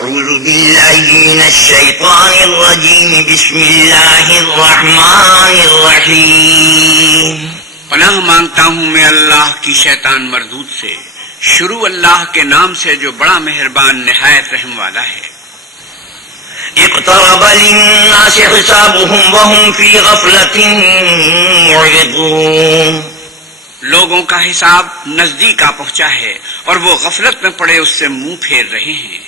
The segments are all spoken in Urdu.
أعوذ بالله من الشيطان الرجيم بسم الله الرحمن الرحيم پناہ مانگتا ہوں میں اللہ کی شیطان مردود سے. شروع اللہ کے نام سے جو بڑا مہربان نہایت رحم والا ہے. اقترب للناس حسابهم وهم في غفلة معرضون. لوگوں کا حساب نزدیک آ پہنچا ہے اور وہ غفلت میں پڑے اس سے منہ پھیر رہے ہیں.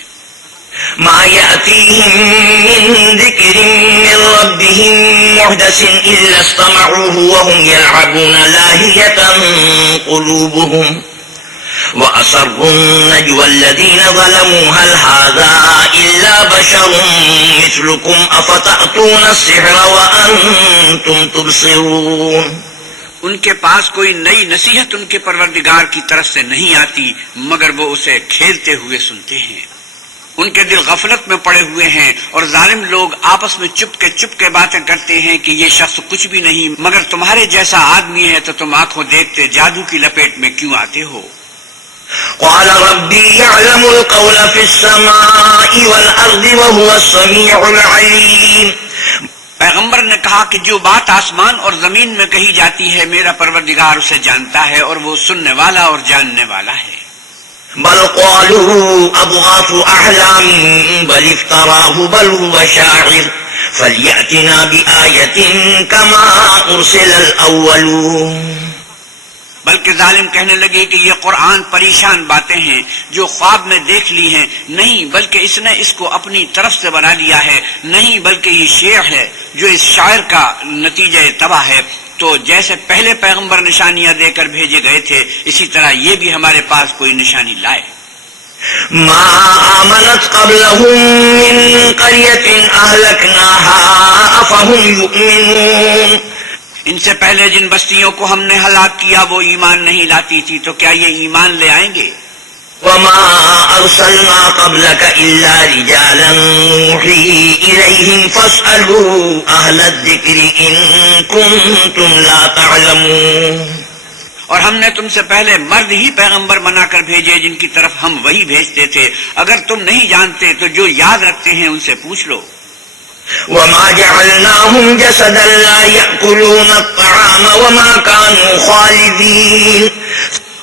ما يأتيهم من ذكر من ربهم محدث إلا استمعوه وهم يلعبون لاهية قلوبهم وأسروا النجوى الذين ظلموا هل هذا إلا بشر مثلكم أفتأتون السحر وأنتم تبصرون. ان کے پاس کوئی نئی نصیحت ان کے پروردگار کی طرف سے نہیں آتی مگر وہ اسے کھیلتے ہوئے سنتے ہیں. ان کے دل غفلت میں پڑے ہوئے ہیں اور ظالم لوگ آپس میں چپ کے باتیں کرتے ہیں کہ یہ شخص کچھ بھی نہیں مگر تمہارے جیسا آدمی ہے تو تم آنکھوں دیکھتے جادو کی لپیٹ میں کیوں آتے ہو. قال ربي يعلم القول في السماء والأرض وهو السميع العليم. پیغمبر نے کہا کہ جو بات آسمان اور زمین میں کہی جاتی ہے میرا پروردگار اسے جانتا ہے اور وہ سننے والا اور جاننے والا ہے. بل قالوا أضغاث أحلام بل افتراه بل هو شاعر فليأتنا بآية كما أرسل الأولون. بلکہ ظالم کہنے لگے کہ یہ قرآن پریشان باتیں ہیں جو خواب میں دیکھ لی ہیں. نہیں بلکہ اس نے اس کو اپنی طرف سے بنا لیا ہے. نہیں بلکہ یہ شعر ہے جو اس شاعر کا نتیجہ تباہ ہے. تو جیسے پہلے پیغمبر نشانیاں دے کر بھیجے گئے تھے اسی طرح یہ بھی ہمارے پاس کوئی نشانی لائے. ما آمنت قبلهم من قرية أهلكناها أفهم يؤمنون. ان سے پہلے جن بستیوں کو ہم نے ہلاک کیا وہ ایمان نہیں لاتی تھی تو کیا یہ ایمان لے آئیں گے؟ وما أرسلنا قبلك إلا رجالا نوحي إليهم فاسألوا أهل الذكر إن كنتم لا تعلمون. اور ہم نے تم سے پہلے مرد ہی پیغمبر بنا کر بھیجے جن کی طرف ہم وہی بھیجتے تھے. اگر تم نہیں جانتے تو جو یاد رکھتے ہیں ان سے پوچھ لو. وما جعلناهم جسدا لا يأكلون الطعام وما كانوا خالدين.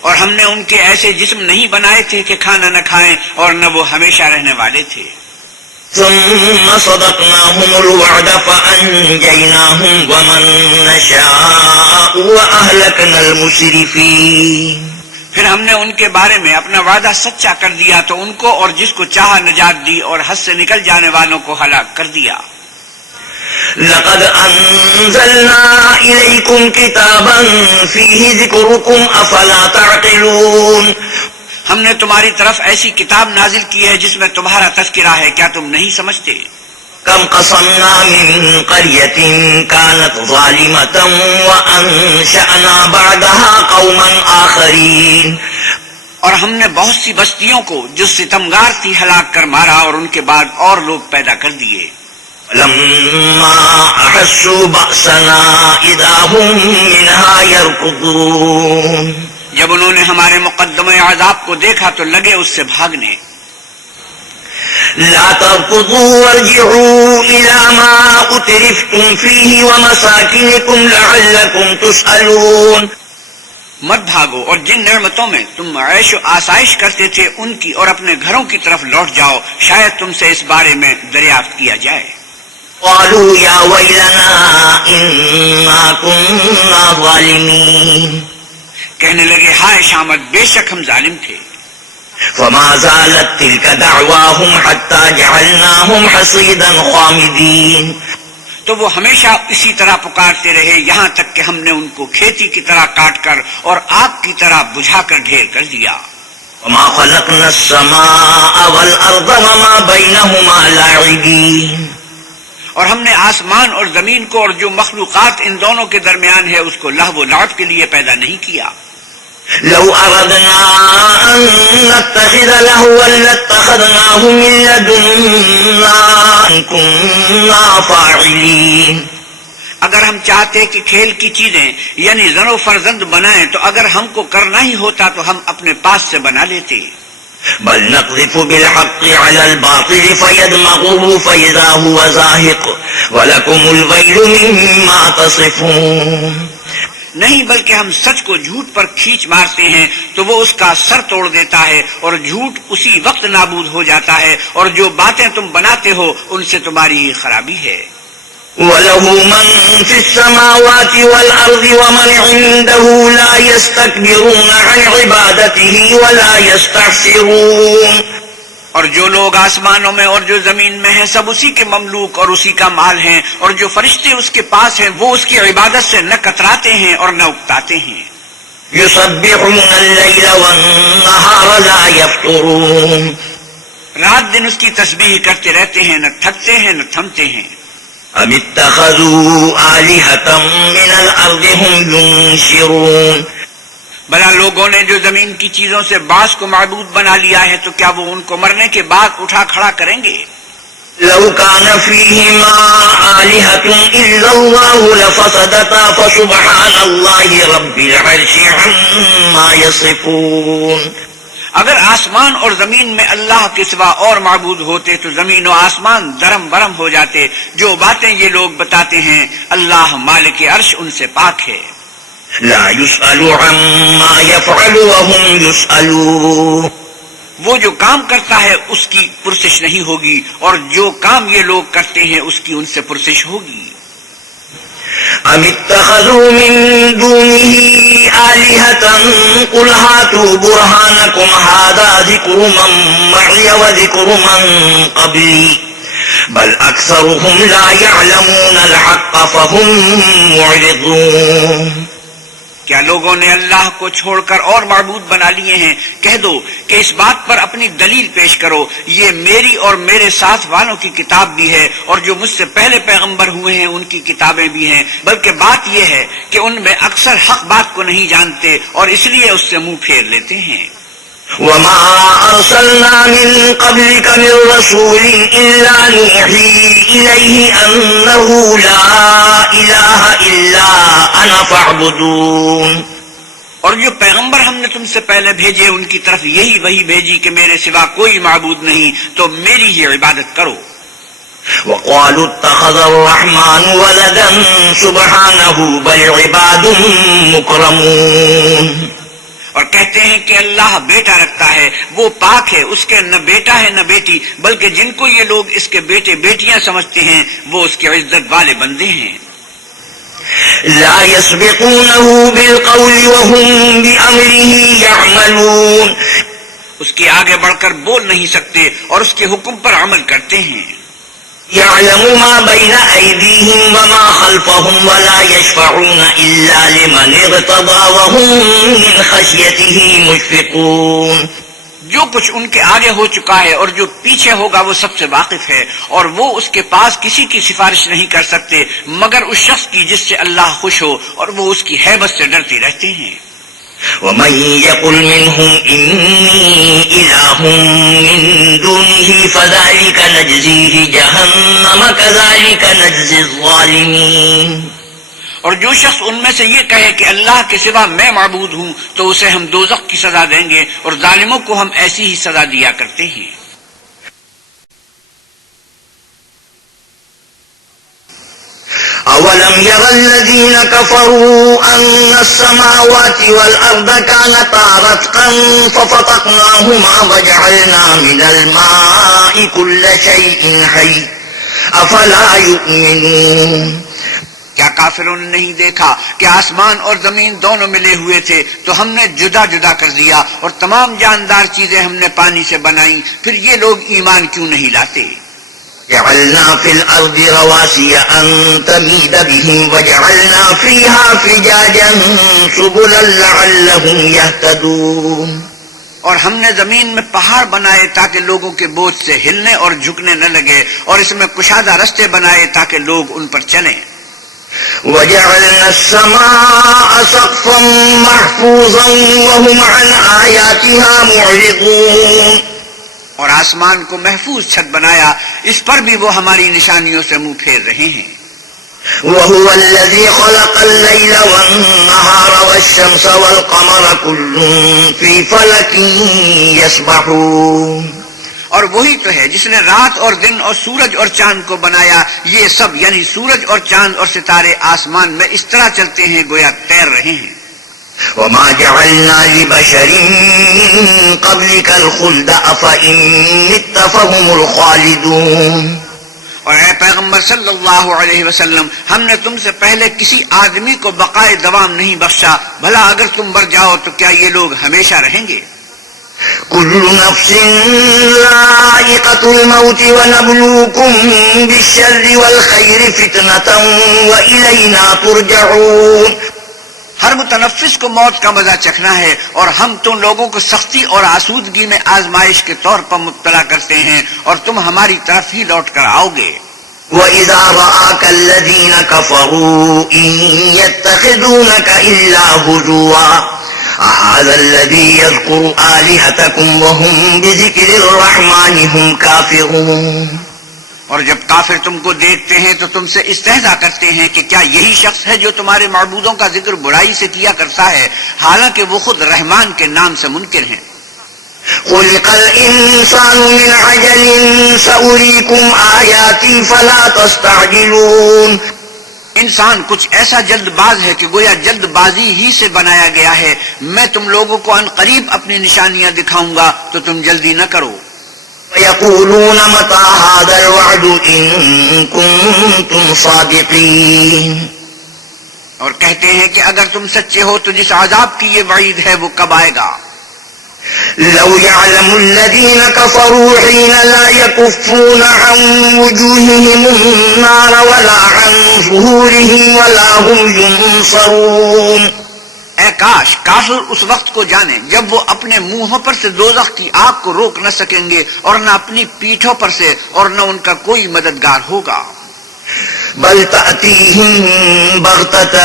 اور ہم نے ان کے ایسے جسم نہیں بنائے تھے کہ کھانا نہ کھائیں اور نہ وہ ہمیشہ رہنے والے تھے. ثم صدقناهم الوعد فأنجيناهم ومن نشاء وأهلكنا المسرفين. پھر ہم نے ان کے بارے میں اپنا وعدہ سچا کر دیا تو ان کو اور جس کو چاہا نجات دی اور حد سے نکل جانے والوں کو ہلاک کر دیا. لقد أنزلنا إليكم كتابا فيه ذكركم أفلا تعقلون. ہم نے تمہاری طرف ایسی کتاب نازل کی ہے جس میں تمہارا تذکرہ ہے کیا تم نہیں سمجھتے؟ كم قصمنا من قرية كانت ظالمة وأنشأنا بعدها قوما آخرين. اور ہم نے بہت سی بستیوں کو جو ستمگار تھی ہلاک کر مارا اور ان کے بعد اور لوگ پیدا کر دیے. لما أحسوا بأسنا إذا هم منها يركضون. جب انہوں نے ہمارے مقدمہ عذاب کو دیکھا تو لگے اس سے بھاگنے. لا تركضوا وارجعوا إلى ما أترفتم فيه ومساكنكم لعلكم تسألون. مت بھاگو اور جن نعمتوں میں تم عیش و آسائش کرتے تھے ان کی اور اپنے گھروں کی طرف لوٹ جاؤ شاید تم سے اس بارے میں دریافت کیا جائے. قالوا يا ويلنا إنا كنا ظالمين. کہنے لگے ہائے شامت بے شک ہم ظالم تھے. فما زالت تلك دعواهم حتى جعلناهم حصيدا خامدين. تو وہ ہمیشہ اسی طرح پکارتے رہے یہاں تک کہ ہم نے ان کو کھیتی کی طرح کاٹ کر اور آگ کی طرح بجھا کر ڈھیر کر دیا. وما خلقنا السماء والأرض وما بينهما لاعبين. اور ہم نے آسمان اور زمین کو اور جو مخلوقات ان دونوں کے درمیان ہے اس کو لہو و لعب کے لیے پیدا نہیں کیا. لو أردنا أن نتخذ لهوا لاتخذناه من لدنا إن كنا فاعلين. اگر ہم چاہتے کہ کھیل کی چیزیں یعنی زن و فرزند بنائیں تو اگر ہم کو کرنا ہی ہوتا تو ہم اپنے پاس سے بنا لیتے. بل نقذف بالحق على الباطل فيدمغه فإذا هو زاهق ولكم الويل مما تصفون. نہیں بلکہ ہم سچ کو جھوٹ پر کھینچ مارتے ہیں تو وہ اس کا سر توڑ دیتا ہے اور جھوٹ اسی وقت نابود ہو جاتا ہے، اور جو باتیں تم بناتے ہو ان سے تمہاری خرابی ہے. وَلَهُ مَن فِي السَّمَاوَاتِ وَالْأَرْضِ وَمَنْ عِندَهُ لَا يَسْتَكْبِرُونَ عَنْ عِبَادَتِهِ وَلَا يَسْتَحْسِرُونَ. اور جو لوگ آسمانوں میں اور جو زمین میں ہیں سب اسی کے مملوک اور اسی کا مال ہیں، اور جو فرشتے اس کے پاس ہیں وہ اس کی عبادت سے نہ کتراتے ہیں اور نہ اکتاتے ہیں. يُسَبِّحُونَ اللَّيْلَ وَالنَّهَارَ لَا يَفْطُرُونَ. رات دن اس کی تسبیح کرتے رہتے ہیں، نہ تھکتے ہیں نہ تھمتے ہیں. أَمِ اتَّخَذُوا آلِهَةً مِّنَ الْأَرْضِ هُمْ يُنشِرُونَ. بھلا لوگوں نے جو زمین کی چیزوں سے بعض کو معبود بنا لیا ہے تو کیا وہ ان کو مرنے کے بعد اٹھا کھڑا کریں گے؟ لو كان فيهما آلهة إلا الله لفسدتا فسبحان الله رب العرش عما يصفون. اگر آسمان اور زمین میں اللہ کے سوا اور معبود ہوتے تو زمین و آسمان درم برم ہو جاتے. جو باتیں یہ لوگ بتاتے ہیں اللہ مالک عرش ان سے پاک ہے. لا يسأل عما يفعل وهم يسألون. وہ جو کام کرتا ہے اس کی پرسش نہیں ہوگی، اور جو کام یہ لوگ کرتے ہیں اس کی ان سے پرسش ہوگی. أم اتخذوا من دونه آلهة قل هاتوا برهانكم هذا ذكر من معي وذكر من قبلي بل أكثرهم لا يعلمون الحق فهم معرضون. کیا لوگوں نے اللہ کو چھوڑ کر اور معبود بنا لیے ہیں؟ کہہ دو کہ اس بات پر اپنی دلیل پیش کرو، یہ میری اور میرے ساتھ والوں کی کتاب بھی ہے، اور جو مجھ سے پہلے پیغمبر ہوئے ہیں ان کی کتابیں بھی ہیں، بلکہ بات یہ ہے کہ ان میں اکثر حق بات کو نہیں جانتے اور اس لیے اس سے منہ پھیر لیتے ہیں. وما أرسلنا من قبلك من رسول إلا نوحي إليه أنه لا إله إلا أنا فاعبدون. اور جو پیغمبر ہم نے تم سے پہلے بھیجے ان کی طرف یہی وہی بھیجی کہ میرے سوا کوئی معبود نہیں، تو میری ہی عبادت کرو. وقالوا اتخذ الرحمن ولدا سبحانه بل عباد مكرمون. اور کہتے ہیں کہ اللہ بیٹا رکھتا ہے، وہ پاک ہے، اس کے نہ بیٹا ہے نہ بیٹی، بلکہ جن کو یہ لوگ اس کے بیٹے بیٹیاں سمجھتے ہیں وہ اس کے عزت والے بندے ہیں. لا يسبقونه بالقول وهم بأمره يعملون. اس کے آگے بڑھ کر بول نہیں سکتے اور اس کے حکم پر عمل کرتے ہیں. يعلم ما بين أيديهم وما خلفهم ولا يشفعون إلا لمن ارتضى وهم من خشيته مشفقون. جو کچھ ان کے آگے ہو چکا ہے اور جو پیچھے ہوگا وہ سب سے واقف ہے، اور وہ اس کے پاس کسی کی سفارش نہیں کر سکتے مگر اس شخص کی جس سے اللہ خوش ہو، اور وہ اس کی ہیبت سے ڈرتے رہتے ہیں. ومن يقل منهم إني إله من دونه فذلك نجزيه جهنم كذلك نجزي الظالمين. اور جو شخص ان میں سے یہ کہے کہ اللہ کے سوا میں معبود ہوں تو اسے ہم دوزخ کی سزا دیں گے، اور ظالموں کو ہم ایسی ہی سزا دیا کرتے ہیں. أولم ير الذين كفروا أن السماوات والأرض كانتا رتقا ففتقناهما وجعلنا من الماء كل شيء حي أفلا يؤمنون. کیا کافروں نے نہیں دیکھا کہ آسمان اور زمین دونوں ملے ہوئے تھے تو ہم نے جدا جدا کر دیا، اور تمام جاندار چیزیں ہم نے پانی سے بنائیں، پھر یہ لوگ ایمان کیوں نہیں لاتے؟ جعلنا في الأرض رواسي أن تميد بهم وجعلنا فيها فجاجا سبلا لعلهم يهتدون. اور ہم نے زمین میں پہاڑ بنائے تاکہ لوگوں کے بوجھ سے ہلنے اور جھکنے نہ لگے، اور اس میں کشادہ رستے بنائے تاکہ لوگ ان پر چلیں. وجعلنا السماء سقفا محفوظا وهم عن آياتها معرضون. اور آسمان کو محفوظ چھت بنایا، اس پر بھی وہ ہماری نشانیوں سے منہ پھیر رہے ہیں. وهو الذي خلق الليل والنهار والشمس والقمر كل في فلك يسبحون. اور وہی تو ہے جس نے رات اور دن اور سورج اور چاند کو بنایا. یہ سب یعنی سورج اور چاند اور ستارے آسمان میں اس طرح چلتے ہیں گویا تیر رہے ہیں. وما جعلنا لبشر من قبلك الخلد أفإن مت فهم الخالدون. اور اے پیغمبر صلی اللہ علیہ وسلم، ہم نے تم سے پہلے کسی آدمی کو بقائے دوام نہیں بخشا، بھلا اگر تم مر جاؤ تو کیا یہ لوگ ہمیشہ رہیں گے؟ كل نفس ذائقة الموت ونبلوكم بالشر والخير فتنة وإلينا ترجعون. ہر متنفس کو موت کا مزہ چکھنا ہے، اور ہم تم لوگوں کو سختی اور آسودگی میں آزمائش کے طور پر مبتلا کرتے ہیں، اور تم ہماری طرف ہی لوٹ کر آؤ گے. وَإِذَا رَآكَ الَّذِينَ كَفَرُوا إِن يَتَّخِذُونَكَ إِلَّا هُزُوًا أَهَذَا الَّذِي يَذْكُرُ آلِهَتَكُمْ وَهُمْ بِذِكْرِ الرَّحْمَنِ هُمْ كَافِرُونَ. اور جب کافر تم کو دیکھتے ہیں تو تم سے استہزاء کرتے ہیں کہ کیا یہی شخص ہے جو تمہارے معبودوں کا ذکر برائی سے کیا کرتا ہے، حالانکہ وہ خود رحمان کے نام سے منکر ہیں. خلق الإنسان من عجل سأريكم آياتي فلا تستعجلون. انسان کچھ ایسا جلد باز ہے کہ گویا جلد بازی ہی سے بنایا گیا ہے. میں تم لوگوں کو ان قریب اپنی نشانیاں دکھاؤں گا تو تم جلدی نہ کرو. ويقولون متى هذا الوعد إن كنتم صادقين. اور کہتے ہیں کہ اگر تم سچے ہو تو جس عذاب کی یہ وعید ہے وہ کب آئے گا؟ لو يعلم الذين كفروا حين لا يكفون عن وجوههم النار ولا عن ظهورهم ولا هم ينصرون. اے کاش کافر اس وقت کو جانے جب وہ اپنے منہوں پر سے دوزخ کی آگ کو روک نہ سکیں گے، اور نہ اپنی پیٹھوں پر سے، اور نہ ان کا کوئی مددگار ہوگا. بل تأتيهم بغتة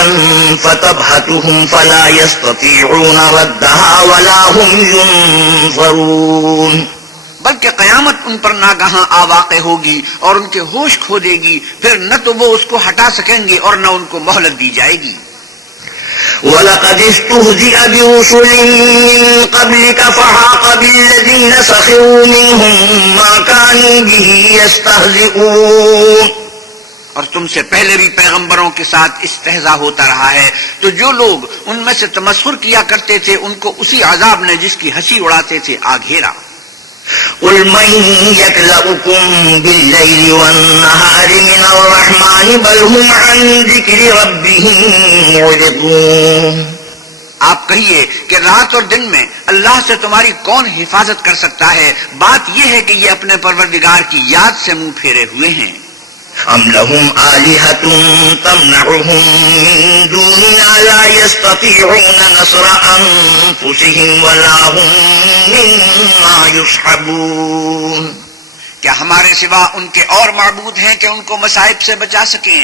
فتبهتهم فلا يستطيعون ردها ولا هم ينظرون. بلکہ قیامت ان پر ناگہاں آ واقع ہوگی اور ان کے ہوش کھو دے گی، پھر نہ تو وہ اس کو ہٹا سکیں گے اور نہ ان کو مہلت دی جائے گی. وَلَقَدِ اسْتُهْزِئَ بِرُسُلٍ مِّن قَبْلِكَ فَحَاقَ بِالَّذِينَ سَخِرُوا مِنْهُم مَّا كَانُوا بِهِ يَسْتَهْزِئُونَ. اور تم سے پہلے بھی پیغمبروں کے ساتھ استہزاء ہوتا رہا ہے، تو جو لوگ ان میں سے تمسخر کیا کرتے تھے ان کو اسی عذاب نے جس کی ہنسی اڑاتے تھے آ گھیرا. قُلْ مَن يَكْلَؤُكُم بِاللَّيْلِ وَالنَّهَارِ مِنَ الرَّحْمَنِ بَلْ هُمْ عَن ذِكْرِ رَبِّهِم مُّعْرِضُونَ. آپ کہیے کہ رات اور دن میں اللہ سے تمہاری کون حفاظت کر سکتا ہے؟ بات یہ ہے کہ یہ اپنے پروردگار کی یاد سے منہ پھیرے ہوئے ہیں. أَمْ لَهُمْ آلِهَةٌ تَمْنَعُهُم مِّن دُونِنَا لَا يَسْتَطِيعُونَ نَصْرَ أَنفُسِهِمْ وَلَا هُم مِّنَّا يُصْحَبُونَ. کیا ہمارے سوا ان کے اور معبود ہیں کہ ان کو مصائب سے بچا سکیں؟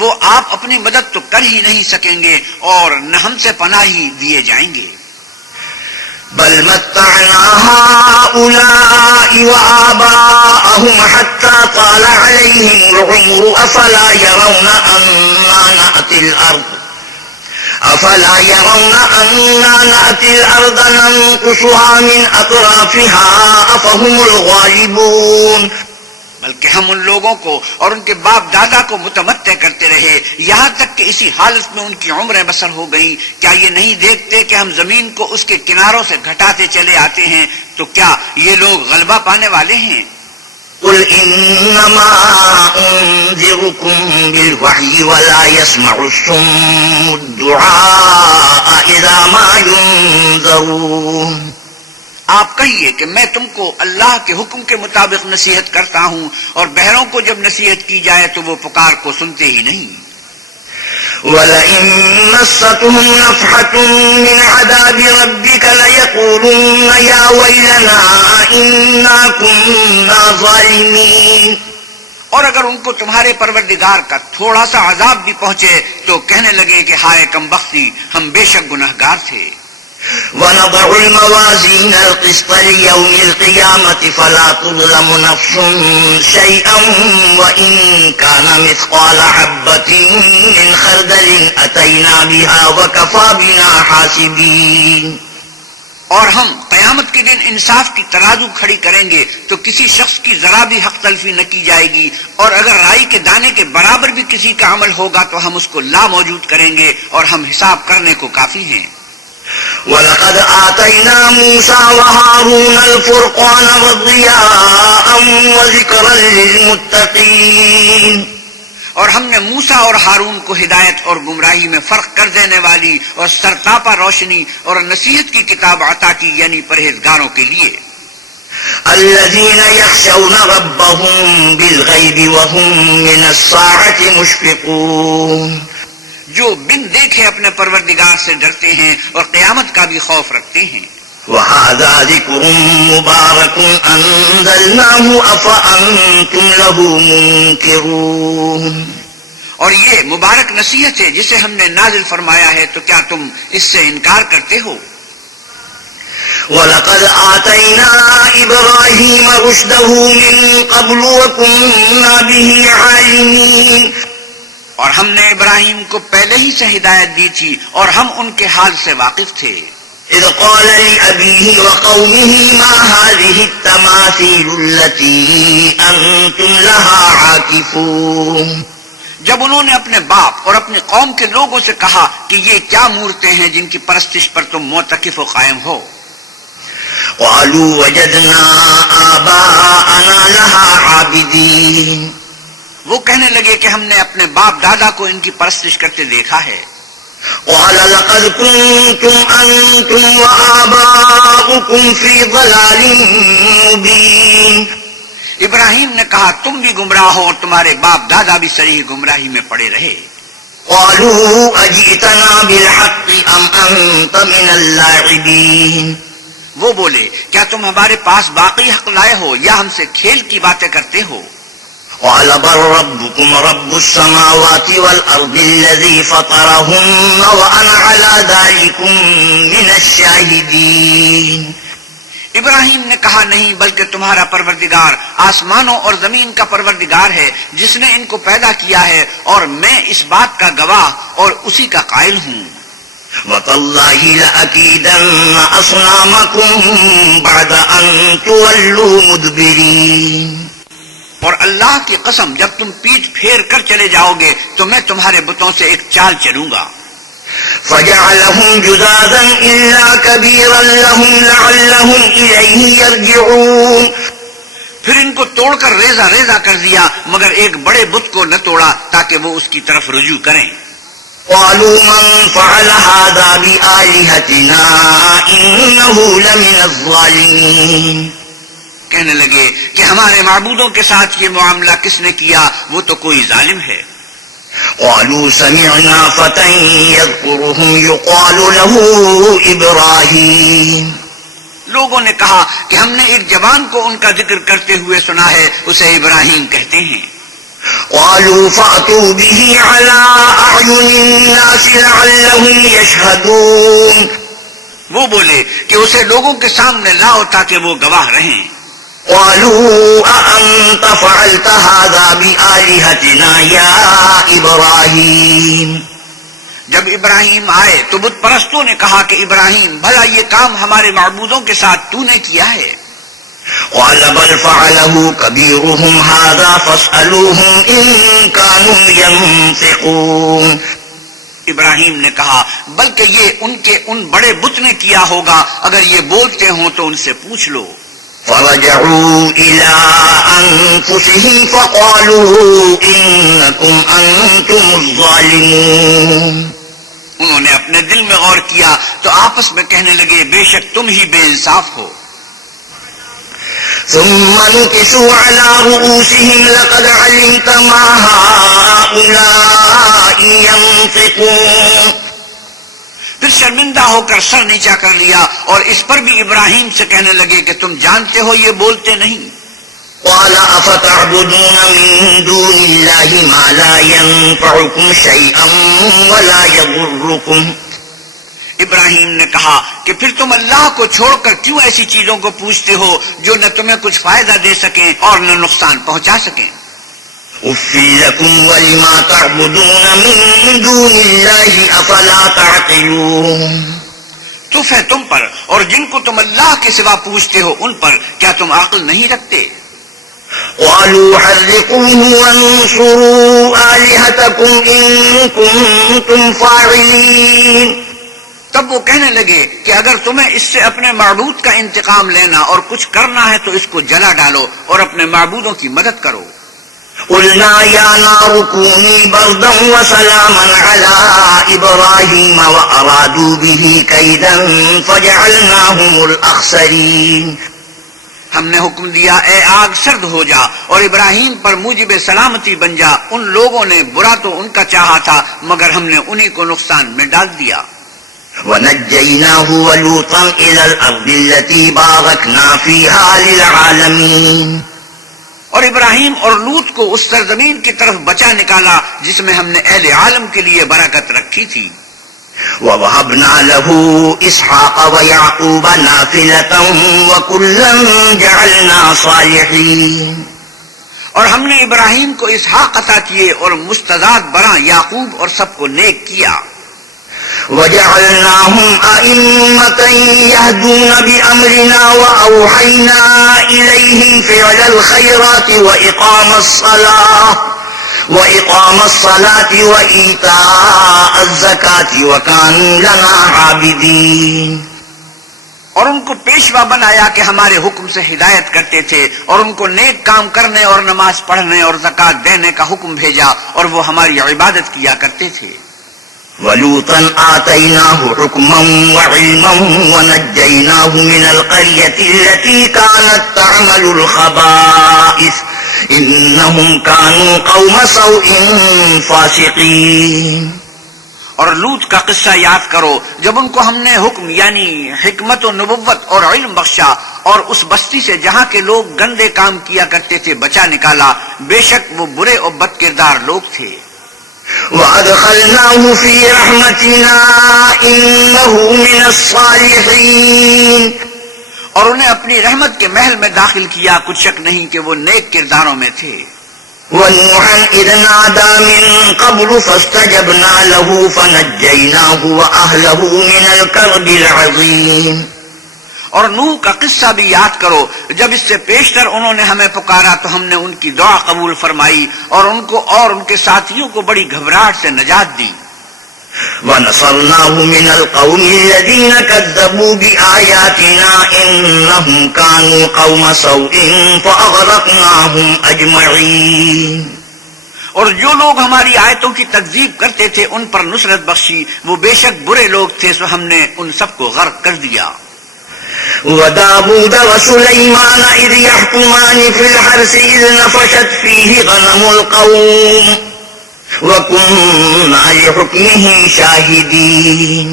وہ آپ اپنی مدد تو کر ہی نہیں سکیں گے اور نہ ہم سے پناہ ہی دیے جائیں گے. بل متعنا هؤلاء وآباءهم حتى طال عليهم العمر أفلا يرون أنا نأتي الأرض ننقصها من أطرافها أفهم الغالبون. بلکہ ہم ان لوگوں کو اور ان کے باپ دادا کو متمتع کرتے رہے یہاں تک کہ اسی حالت میں ان کی عمریں بسر ہو گئیں. کیا یہ نہیں دیکھتے کہ ہم زمین کو اس کے کناروں سے گھٹاتے چلے آتے ہیں؟ تو کیا یہ لوگ غلبہ پانے والے ہیں؟ قل إنما أنذركم بالوحي ولا يسمع الصم الدعاء إذا ما ينذرون. آپ کہیے کہ میں تم کو اللہ کے حکم کے مطابق نصیحت کرتا ہوں، اور بہروں کو جب نصیحت کی جائے تو وہ پکار کو سنتے ہی نہیں. وَلَئِن مَّسَّتْهُمْ نَفْحَةٌ مِّنْ عَذَابِ رَبِّكَ لَيَقُولُنَّ يَا وَيْلَنَا إِنَّا كُنَّا ظَالِمِينَ. اور اگر ان کو تمہارے پروردگار کا تھوڑا سا عذاب بھی پہنچے تو کہنے لگے کہ ہائے کم بختی، ہم بے شک گناہگار تھے. ونضع الموازين القسط ليوم القيامة فلا تظلم نفس شيئا وإن كان مثقال حبة من خردل أتينا بها وكفى بنا حاسبين. اور ہم قیامت کے دن انصاف کی ترازو کھڑی کریں گے تو کسی شخص کی ذرا بھی حق تلفی نہ کی جائے گی، اور اگر رائی کے دانے کے برابر بھی کسی کا عمل ہوگا تو ہم اس کو لا موجود کریں گے، اور ہم حساب کرنے کو کافی ہیں. وَلَقَدْ آتَيْنَا مُوسَى وَهَارُونَ الْفُرْقَانَ وَضِيَاءً وَذِكْرًا لِلْمُتَّقِينَ. اور ہم نے موسیٰ اور ہارون کو ہدایت اور گمراہی میں فرق کر دینے والی اور سرتاپا روشنی اور نصیحت کی کتاب عطا کی، یعنی پرہیزگاروں کے لیے. الذين يخشون ربهم بالغيب وهم من الساعة مشفقون. جو بن دیکھے اپنے پروردگار سے ڈرتے ہیں اور قیامت کا بھی خوف رکھتے ہیں. وهذا ذكر مبارك أنزلناه أفأنتم له منكرون. اور یہ مبارک نصیحت ہے جسے ہم نے نازل فرمایا ہے، تو کیا تم اس سے انکار کرتے ہو؟ وَلَقَدْ آتَيْنَا إِبْرَاهِيمَ رُشْدَهُ مِن قَبْلُ وَكُنَّا بِهِ عَالِمِينَ. اور ہم نے ابراہیم کو پہلے ہی سے ہدایت دی تھی اور ہم ان کے حال سے واقف تھے. إِذْ قَالَ لِأَبِيهِ وَقَوْمِهِ مَا هَٰذِهِ التَّمَاثِيلُ الَّتِي أَنتُمْ لَهَا عَاكِفُونَ. جب انہوں نے اپنے باپ اور اپنے قوم کے لوگوں سے کہا کہ یہ کیا مورتیں ہیں جن کی پرستش پر تم معتکف و قائم ہو. قَالُوا وَجَدْنَا آبَاءَنَا لَهَا عَابِدِينَ. وہ کہنے لگے کہ ہم نے اپنے باپ دادا کو ان کی پرستش کرتے دیکھا ہے. قَالَ لَقَدْ كُنتُمْ أَنتُمْ وَآبَاؤُكُمْ فِي ضَلَالٍ مُّبِينٍ. ابراہیم نے کہا تم بھی گمراہ ہو اور تمہارے باپ دادا بھی صریح گمراہی میں پڑے رہے. قَالُوا أَجِئْتَنَا بِالْحَقِّ أَمْ أَنتَ مِنَ اللاعبين. وہ بولے کیا تم ہمارے پاس باقی حق لائے ہو یا ہم سے کھیل کی باتیں کرتے ہو؟ قال بل ربكم رب السماوات والأرض الذي فطرهن وأنا على ذلكم من الشاهدين. ابراہیم نے کہا نہیں، بلکہ تمہارا پروردگار آسمانوں اور زمین کا پروردگار ہے جس نے ان کو پیدا کیا ہے، اور میں اس بات کا گواہ اور اسی کا قائل ہوں. وَتَاللَّهِ لَأَكِيدَنَّ أَصْنَامَكُمْ بَعْدَ أَن تُوَلُّوا مُدْبِرِينَ. اور اللہ کی قسم جب تم پیٹھ پھیر کر چلے جاؤ گے تو میں تمہارے بتوں سے ایک چال چلوں گا. فَجَعَلَهُمْ جُذَاذًا إِلَّا كَبِيرًا لَهُمْ لَعَلَّهُمْ إِلَيْهِ يَرْجِعُونَ. پھر ان کو توڑ کر ریزہ ریزہ کر دیا، مگر ایک بڑے بت کو نہ توڑا تاکہ وہ اس کی طرف رجوع کریں. قالوا من فعل هذا بآلهتنا إنه لمن الظالمين. کہنے لگے کہ ہمارے معبودوں کے ساتھ یہ معاملہ کس نے کیا، وہ تو کوئی ظالم ہے. قالوا سمعنا فتى يذكرهم يقال له إبراهيم. لوگوں نے کہا کہ ہم نے ایک جوان کو ان کا ذکر کرتے ہوئے سنا ہے، اسے ابراہیم کہتے ہیں. قالوا فأتوا به على أعين الناس لعلهم يشهدون. وہ بولے کہ اسے لوگوں کے سامنے لاؤ تاکہ وہ گواہ رہیں. قالوا أأنت فعلت هذا بآلهتنا يا إبراهيم. جب ابراہیم آئے تو بت پرستوں نے کہا کہ ابراہیم بھلا یہ کام ہمارے معبودوں کے ساتھ تو نے کیا ہے؟ قال بل فعله كبيرهم هذا فاسألوهم إن كانوا ينطقون. ابراہیم نے کہا بلکہ یہ ان کے ان بڑے بت نے کیا ہوگا، اگر یہ بولتے ہوں تو ان سے پوچھ لو. فرجعوا إلى أنفسهم فقالوا إنكم أنتم الظالمون. انہوں نے اپنے دل میں غور کیا تو آپس میں کہنے لگے بے شک تم ہی بے انصاف ہو. ثم نكسوا على رؤوسهم لقد علمت ما هؤلاء ينطقون. پھر شرمندہ ہو کر سر نیچا کر لیا اور اس پر بھی ابراہیم سے کہنے لگے کہ تم جانتے ہو یہ بولتے نہیں. قال أفتعبدون من دون الله ما لا ينفعكم شيئا ولا يضركم. ابراہیم نے کہا کہ پھر تم اللہ کو چھوڑ کر کیوں ایسی چیزوں کو پوچھتے ہو جو نہ تمہیں کچھ فائدہ دے سکیں اور نہ نقصان پہنچا سکیں؟ اف لکم ولما تعبدون من دون اللہ افلا تعقلون، تف ہے تم پر اور جن کو تم اللہ کے سوا پوچھتے ہو ان پر، کیا تم عقل نہیں رکھتے؟ قالوا حرقوه وانصروا آلهتكم إن كنتم فاعلين، تب وہ کہنے لگے کہ اگر تمہیں اس سے اپنے معبود کا انتقام لینا اور کچھ کرنا ہے تو اس کو جلا ڈالو اور اپنے معبودوں کی مدد کرو۔ قلنا يا نار كوني بردا وسلاما على إبراهيم وأرادوا به كيدا فجعلناهم الأخسرين، ہم نے حکم دیا اے آگ سرد ہو جا اور ابراہیم پر موجب سلامتی بن جا، ان لوگوں نے برا تو ان کا چاہا تھا مگر ہم نے انہی کو نقصان میں ڈال دیا۔ ونجيناه ولوطا إلى الأرض التي باركنا فيها للعالمين، اور ابراہیم اور لوط کو اس سرزمین کی طرف بچا نکالا جس میں ہم نے اہل عالم کے لیے برکت رکھی تھی۔ ووهبنا له إسحاق ويعقوب نافلة وكلا جعلنا صالحين، اور ہم نے ابراہیم کو اسحاق عطا کیے اور مستضاد برا یعقوب اور سب کو نیک کیا۔ وجعلناهم أئمة يهدون بأمرنا وأوحينا إليهم فعل الخيرات وإقام الصلاة وإيتاء الزكاة وكانوا لنا عابدين، اور ان کو پیشوا بنایا کہ ہمارے حکم سے ہدایت کرتے تھے اور ان کو نیک کام کرنے اور نماز پڑھنے اور زکوٰۃ دینے کا حکم بھیجا اور وہ ہماری عبادت کیا کرتے تھے۔ ولوطا آتيناه حكما وعلما ونجيناه من القرية التي كانت تعمل الخبائث إنهم كانوا قوم سوء فاسقين، اور لوط کا قصہ یاد کرو جب ان کو ہم نے حکم یعنی حکمت و نبوت اور علم بخشا اور اس بستی سے جہاں کے لوگ گندے کام کیا کرتے تھے بچا نکالا، بے شک وہ برے اور بد کردار لوگ تھے۔ وأدخلناه في رحمتنا إنه من الصالحين، اور انہیں اپنی رحمت کے محل میں داخل کیا، کچھ شک نہیں کہ وہ نیک کرداروں میں تھے۔ ونوحا إذ نادى من قبل فاستجبنا له فنجيناه وأهله من الكرب العظيم، اور نوح کا قصہ بھی یاد کرو جب اس سے پیشتر انہوں نے ہمیں پکارا تو ہم نے ان کی دعا قبول فرمائی اور ان کو اور ان کے ساتھیوں کو بڑی گھبراہٹ سے نجات دی۔ ونصرناه من القوم الذين كذبوا بآياتنا إنهم كانوا قوم سوء فأغرقناهم أجمعين، اور جو لوگ ہماری آیتوں کی تکذیب کرتے تھے ان پر نصرت بخشی، وہ بے شک برے لوگ تھے، سو ہم نے ان سب کو غرق کر دیا۔ وداود وسليمان إذ يحكمان في الحرث إذ نفشت فيه غنم القوم وكنا لحكمه شاهدين،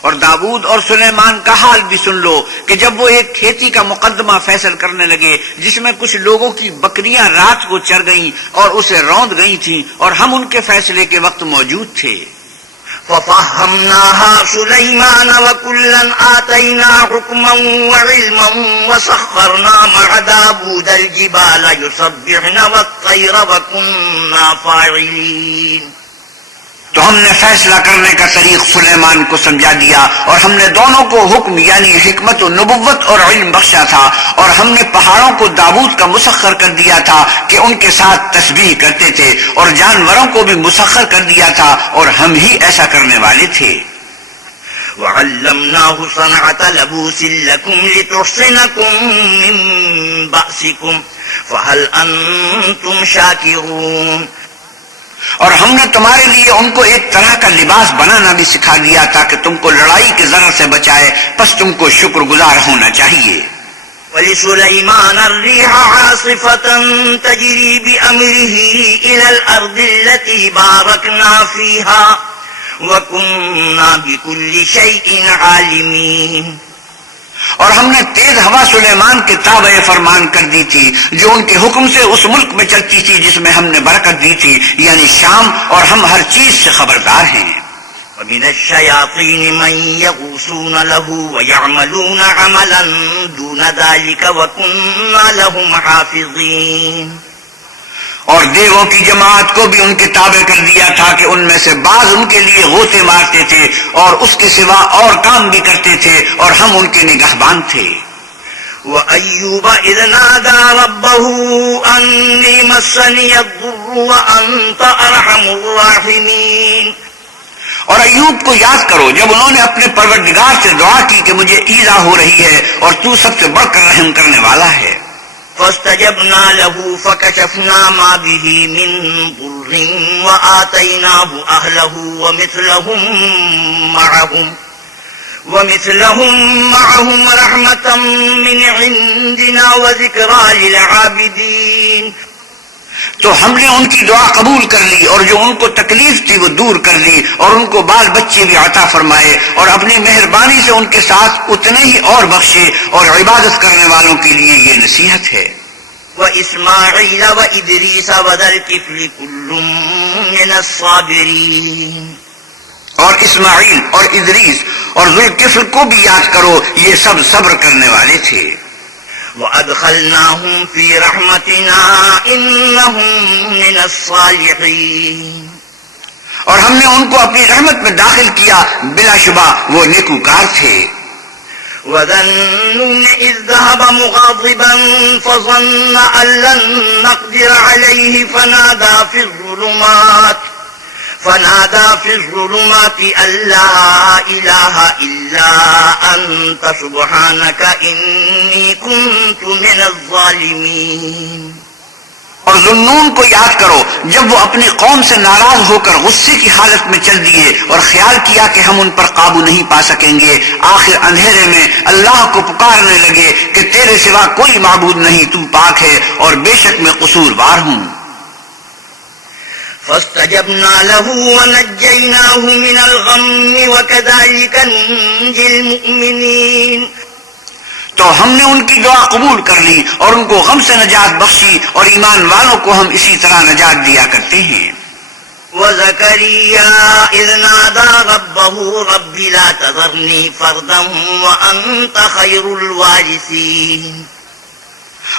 اور داود اور سلیمان کا حال بھی سن لو کہ جب وہ ایک کھیتی کا مقدمہ فیصل کرنے لگے جس میں کچھ لوگوں کی بکریاں رات کو چر گئیں اور اسے روند گئی تھیں اور ہم ان کے فیصلے کے وقت موجود تھے۔ ففهمناها سليمان وكلا آتينا حكما وعلما وسخرنا مع داود الجبال يسبحن والطير وكنا فاعلين، تو ہم نے فیصلہ کرنے کا طریق سلیمان کو سمجھا دیا اور ہم نے دونوں کو حکم یعنی حکمت و نبوت اور علم بخشا تھا، اور ہم نے پہاڑوں کو داود کا مسخر کر دیا تھا کہ ان کے ساتھ تسبیح کرتے تھے، اور جانوروں کو بھی مسخر کر دیا تھا اور ہم ہی ایسا کرنے والے تھے۔ وعلمناه صنعة لبوس لكم لتحصنكم من بأسكم فهل أنتم شاكرون، اور ہم نے تمہارے لیے ان کو ایک طرح کا لباس بنانا بھی سکھا دیا تاکہ تم کو لڑائی کے ضرر سے بچائے، پس تم کو شکر گزار ہونا چاہیے۔ وَلِسُلَيْمَانَ الرِّيحَ عَاصِفَةً تَجْرِي بِأَمْرِهِ إِلَى الْأَرْضِ الَّتِي بَارَكْنَا فِيهَا وَكُنَّا بِكُلِّ شَيْءٍ عَالِمِينَ، اور ہم نے تیز ہوا سلیمان کے تابع فرمان کر دی تھی جو ان کے حکم سے اس ملک میں چلتی تھی جس میں ہم نے برکت دی تھی یعنی شام، اور ہم ہر چیز سے خبردار ہیں۔ ومن الشياطين من يغوصون له ويعملون عملا دون ذلك وكنا لهم حافظين. اور دیووں کی جماعت کو بھی ان کے تابع کر دیا تھا کہ ان میں سے بعض ان کے لیے غوطے مارتے تھے اور اس کے سوا اور کام بھی کرتے تھے اور ہم ان کے نگہبان تھے. وَأَيُّوبَ إِذْ نَادَى رَبَّهُ أَنِّي مَسَّنِيَ الضُّرُّ وَأَنْتَ أَرْحَمُ الرَّاحِمِينَ. اور ایوب کو یاد کرو جب انہوں نے اپنے پروردگار سے دعا کی کہ مجھے ایذا ہو رہی ہے اور تو سب سے بڑھ کر رحم کرنے والا ہے. فاستجبنا له فكشفنا ما به من ضر وآتيناه أهله ومثلهم معهم رحمة من عندنا وذكرى للعابدين. تو ہم نے ان کی دعا قبول کر لی اور جو ان کو تکلیف تھی وہ دور کر لی اور ان کو بال بچے بھی عطا فرمائے اور اپنی مہربانی سے ان کے ساتھ اتنے ہی اور بخشے اور عبادت کرنے والوں کے لیے یہ نصیحت ہے. وإسماعيل وإدريس وذا الكفل كل من الصابرين. اور اسماعیل اور ادریس اور ذوالکفل کو بھی یاد کرو یہ سب صبر کرنے والے تھے. وأدخلناهم في رحمتنا إنهم من الصالحين. اور ہم نے ان کو اپنی رحمت میں داخل کیا بلا شبہ وہ نیکوکار تھے. وَذَا النُّونِ إِذْ ذَهَبَ مُغَاضِبًا فَظَنَّ أَن لَّن نَّقْدِرَ عَلَيْهِ فَنَادَىٰ فِي الظُّلُمَاتِ أَن لَّا إِلَٰهَ إِلَّا أَنتَ سُبْحَانَكَ إِنِّي كُنتُ مِنَ الظَّالِمِينَ. اور ذوالنون کو یاد کرو جب وہ اپنی قوم سے ناراض ہو کر غصے کی حالت میں چل دیے اور خیال کیا کہ ہم ان پر قابو نہیں پا سکیں گے. آخر اندھیرے میں اللہ کو پکارنے لگے کہ تیرے سوا کوئی معبود نہیں، تو پاک ہے اور بے شک میں قصوروار ہوں. فاستجبنا له ونجيناه من الغم وكذلك ننجي المؤمنين. تو ہم نے ان کی دعا قبول کر لی اور ان کو غم سے نجات بخشی اور ایمان والوں کو ہم اسی طرح نجات دیا کرتے ہیں. وزكريا إذ نادى ربه رب لا تذرني فردا وأنت خير الوارثين.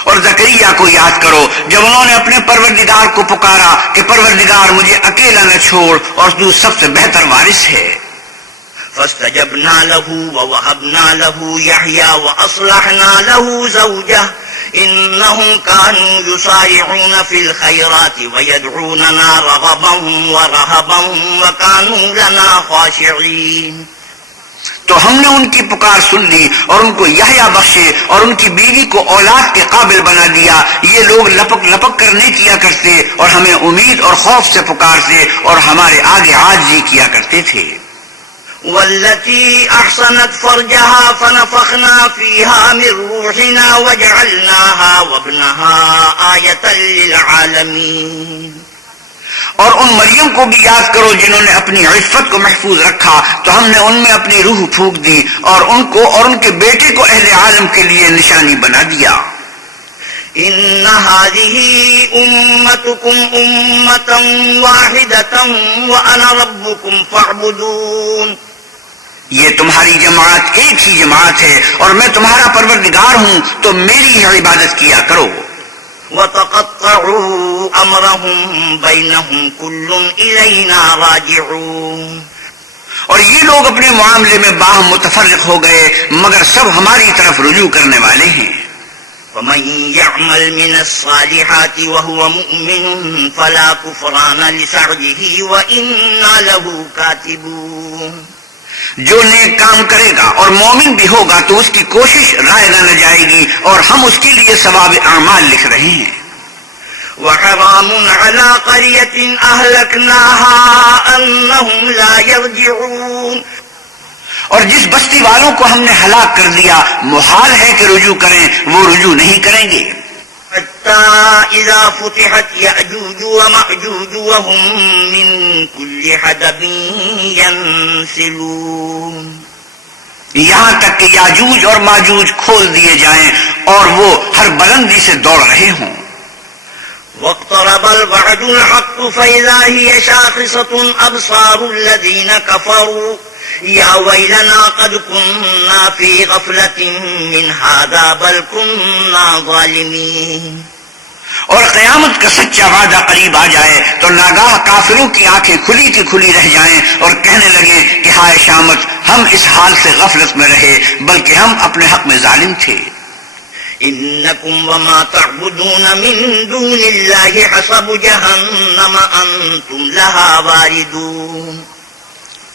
اور زکریا کو یاد کرو جب انہوں نے اپنے پروردگار کو پکارا کہ پروردگار مجھے اکیلا نہ چھوڑ اور تو سب سے بہتر وارث ہے. فاستجبنا له ووهبنا له يحيى وأصلحنا له زوجه إنهم كانوا يسارعون في الخيرات ويدعوننا رغبا ورهبا وكانوا لنا خاشعين. تو ہم نے ان کی پکار سن لی اور ان کو یحییٰ بخشے اور ان کی بیوی کو اولاد کے قابل بنا دیا. یہ لوگ لپک لپک کرنے کیا کرتے اور ہمیں امید اور خوف سے پکارتے اور ہمارے آگے عاجزی کیا کرتے تھے. والتي أحصنت فرجها فنفخنا فيها من روحنا وجعلناها وابنها آية للعالمين. اور ان مریم کو بھی یاد کرو جنہوں نے اپنی عفت کو محفوظ رکھا تو ہم نے ان میں اپنی روح پھونک دی اور ان کو اور ان کے بیٹے کو اہل عالم کے لیے نشانی بنا دیا. إن هذه أمتكم أمة واحدة وأنا ربكم فاعبدون. یہ تمہاری جماعت ایک ہی جماعت ہے اور میں تمہارا پروردگار ہوں تو میری ہی عبادت کیا کرو. وتقطعوا أمرهم بينهم كل إلينا راجعون. اور یہ لوگ اپنے معاملے میں باہم متفرق ہو گئے مگر سب ہماری طرف رجوع کرنے والے ہیں. ومن يعمل من الصالحات وهو مؤمن فلا كفران لسعيه وإنا له كاتبون. جو نیک کام کرے گا اور مومن بھی ہوگا تو اس کی کوشش رائے نہ جائے گی اور ہم اس کے لیے ثواب اعمال لکھ رہے ہیں. وحرام على قرية أهلكناها أنهم لا يرجعون. اور جس بستی والوں کو ہم نے ہلاک کر دیا محال ہے کہ رجوع کریں، وہ رجوع نہیں کریں گے. حتى إذا فتحت يأجوج ومأجوج وهم من كل حدب ينسلون. یہاں تک کہ یاجوج اور ماجوج کھول دیے جائیں اور وہ ہر بلندی سے دوڑ رہے ہوں. واقترب الوعد الحق فإذا هي شاخصة أبصار الذين كفروا يا ويلنا قد كنا في غفلة من هذا بل كنا ظالمين. اور قیامت کا سچا وعدہ قریب آ جائے تو ناگاہ کافروں کی آنکھیں کھلی کی کھلی رہ جائیں اور کہنے لگے کہ ہائے شامت، ہم اس حال سے غفلت میں رہے بلکہ ہم اپنے حق میں ظالم تھے. إنكم وما تعبدون من دون الله حسب جهنم أنتم لها واردون.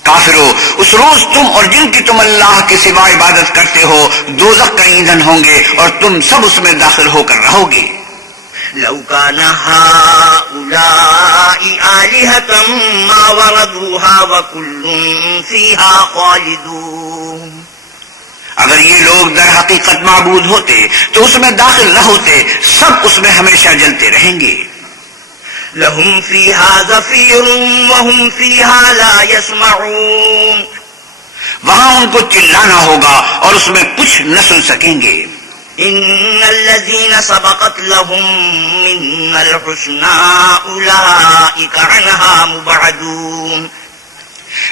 کافرو، اس روز تم اور جن کی تم اللہ کے سوا عبادت کرتے ہو دوزخ کا ایندھن ہوں گے اور تم سب اس میں داخل ہو کر رہو گے. لو كان هؤلاء آلهة ما وردوها وكل فيها خالدون. اگر یہ لوگ در حقیقت معبود ہوتے تو اس میں داخل نہ ہوتے، سب اس میں ہمیشہ جلتے رہیں گے. لهم فيها زفير وهم فيها لا يسمعون. وہاں ان کو چلانا ہوگا اور اس میں کچھ نہ سن سکیں گے. ان الذين سبقت لهم من الحسنى اولئك عنها مبعدون.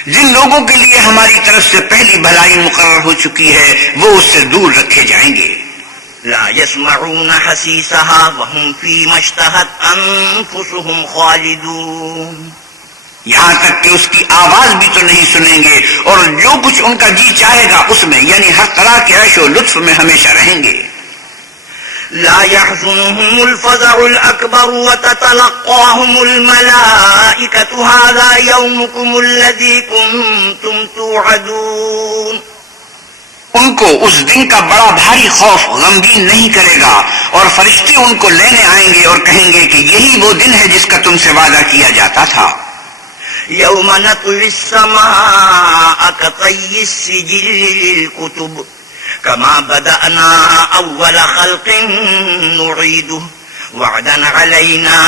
جن لوگوں کے لیے ہماری طرف سے پہلی بھلائی مقرر ہو چکی ہے وہ اس سے دور رکھے جائیں گے. لا يسمعون حسيسها وهم فيما اشتهت انفسهم خالدون. یہاں تک کہ اس کی آواز بھی تو نہیں سنیں گے اور جو کچھ ان کا جی چاہے گا اس میں، یعنی ہر طرح کے عیش و لطف میں ہمیشہ رہیں گے. لا يحزنهم الفزع الأكبر وتتلقاهم الملائكة هذا يومكم الذي كنتم توعدون. ان کو اس دن کا بڑا بھاری خوف غمگین نہیں کرے گا اور فرشتے ان کو لینے آئیں گے اور کہیں گے کہ یہی وہ دن ہے جس کا تم سے وعدہ کیا جاتا تھا. يوم نطوي السماء كطي السجل للكتب كما بدأنا أول خلق نعيده وعدا علينا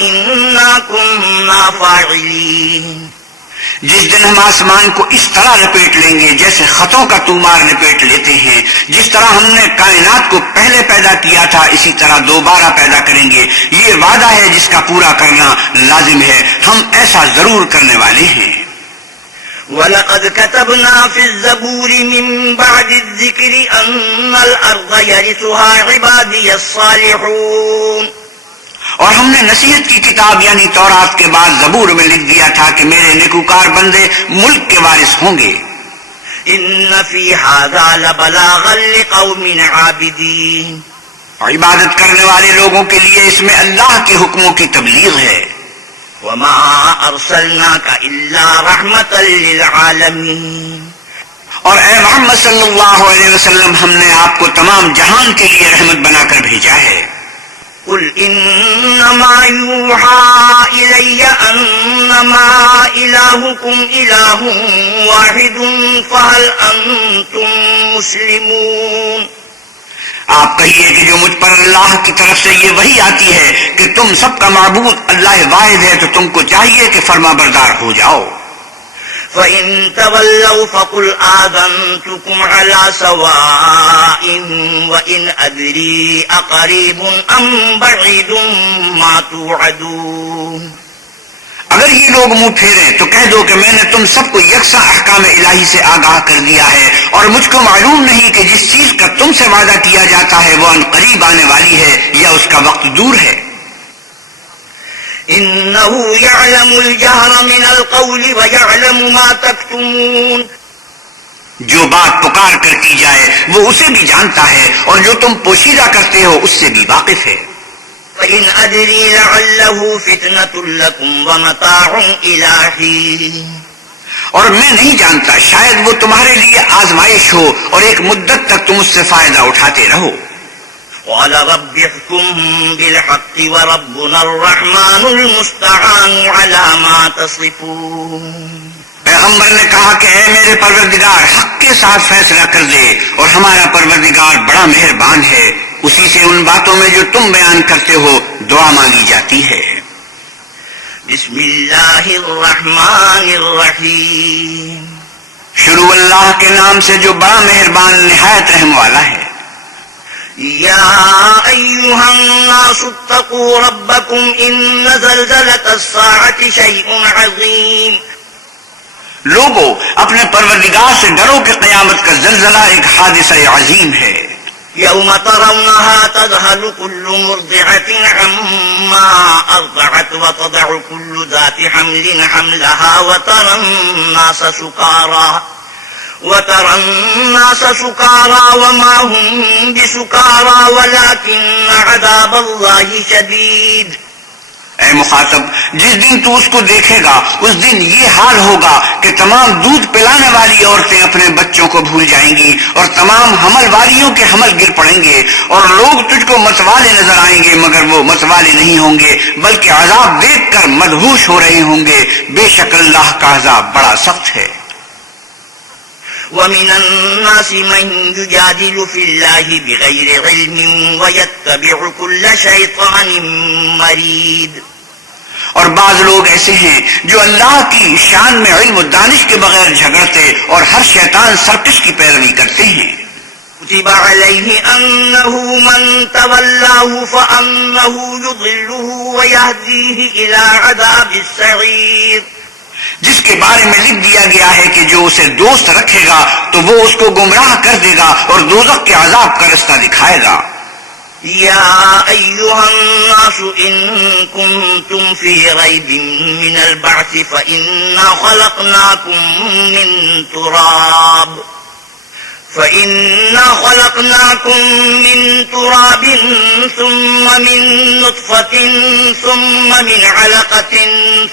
إنا كنا فاعلين. جس دن ہم آسمان کو اس طرح لپیٹ لیں گے جیسے خطوں کا تومار لپیٹ لیتے ہیں، جس طرح ہم نے کائنات کو پہلے پیدا کیا تھا اسی طرح دوبارہ پیدا کریں گے. یہ وعدہ ہے جس کا پورا کرنا لازم ہے، ہم ایسا ضرور کرنے والے ہیں. وَلَقَدْ كَتَبْنَا فِي الزَّبُورِ مِن بَعْدِ الذِّكْرِ أَنَّ الْأَرْضَ يَرِثُهَا عِبَادِيَ الصَّالِحُونَ. اور ہم نے نصیحت کی کتاب یعنی تورات کے بعد زبور میں لکھ دیا تھا کہ میرے نیکوکار بندے ملک کے وارث ہوں گے. إِنَّ فِي هَذَا لَبَلَاغًا لِقَوْمٍ عَابِدِينَ. عبادت کرنے والے لوگوں کے لیے اس میں اللہ کے حکموں کی تبلیغ ہے. وَمَا أَرْسَلْنَاكَ إِلَّا رَحْمَةً لِلْعَالَمِينَ. اور اے محمد صلی اللہ علیہ وسلم، ہم نے آپ کو تمام جہان کے لیے رحمت بنا کر بھیجا ہے. قل انما يوحى الي انما الهكم اله واحد فهل انتم مسلمون. آپ کہیے کہ جو مجھ پر اللہ کی طرف سے یہ وحی آتی ہے کہ تم سب کا معبود اللہ واحد ہے تو تم کو چاہیے کہ فرما بردار ہو جاؤ. فَإِن تَوَلَّوْا فَقُلْ آذَنْتُكُمْ عَلَى سَوَاءٍ وَإِنْ أَدْرِي أَقَرِيبٌ أَمْ بَعِيدٌ مَا تُوعَدُونَ. اگر یہ لوگ منہ پھیریں تو کہہ دو کہ میں نے تم سب کو یکساں احکام الہی سے آگاہ کر دیا ہے اور مجھ کو معلوم نہیں کہ جس چیز کا تم سے وعدہ کیا جاتا ہے وہ ان قریب آنے والی ہے یا اس کا وقت دور ہے. إِنَّهُ يَعْلَمُ الْجَهْرَ مِنَ الْقَوْلِ وَيَعْلَمُ مَا تَكْتُمُونَ. جو بات پکار کر کی جائے وہ اسے بھی جانتا ہے اور جو تم پوشیدہ کرتے ہو اس سے بھی واقف ہے. وَإِنْ أَدْرِي لَعَلَّهُ فِتْنَةٌ لَكُمْ وَمَتَاعٌ إِلَىٰ حِينٍ. اور میں نہیں جانتا، شاید وہ تمہارے لیے آزمائش ہو اور ایک مدت تک تم اس سے فائدہ اٹھاتے رہو. قال رب احكم بالحق وربنا الرحمن المستعان على ما تصفون. پیغمبر نے کہا کہ اے میرے پروردگار حق کے ساتھ فیصلہ کر دے اور ہمارا پروردگار بڑا مہربان ہے، اسی سے ان باتوں میں جو تم بیان کرتے ہو دعا مانگی جاتی ہے. بسم اللہ الرحمن الرحیم. شروع اللہ کے نام سے جو بڑا مہربان نہایت رحم والا ہے. يا أيها الناس اتقوا ربكم إن زلزلة الساعة شيء عظيم. لوگو اپنے پروردگار سے ڈرو کہ قیامت کا زلزلہ ایک حادثہ عظیم ہے. يوم ترونها تذهل كل مرضعة عما أرضعت وتضع كل ذات حمل حملها وترى الناس سكارى وما هم بسكارى ولكن عذاب الله شديد. اے مخاطب، جس دن تو اس کو دیکھے گا اس دن یہ حال ہوگا کہ تمام دودھ پلانے والی عورتیں اپنے بچوں کو بھول جائیں گی اور تمام حمل والیوں کے حمل گر پڑیں گے، اور لوگ تجھ کو متوالے نظر آئیں گے مگر وہ متوالے نہیں ہوں گے بلکہ عذاب دیکھ کر مدہوش ہو رہے ہوں گے. بے شک اللہ کا عذاب بڑا سخت ہے. ومن الناس من يجادل في الله بغير علم ويتبع كل شيطان مريد. اور بعض لوگ ایسے ہیں جو اللہ کی شان میں علم و دانش کے بغیر جھگڑتے اور ہر شیطان سرکش کی پیروی کرتے ہیں. كتب عليه أنه من تولاه فأنه يضله ويهديه إلى عذاب السعير. جس کے بارے میں لکھ دیا گیا ہے کہ جو اسے دوست رکھے گا تو وہ اس کو گمراہ کر دے گا اور دوزخ کے عذاب کا رستہ دکھائے گا. يا أيها الناس إن كنتم في ريب من البعث فإنا خلقناكم من تراب ثم من نطفة ثم من علقة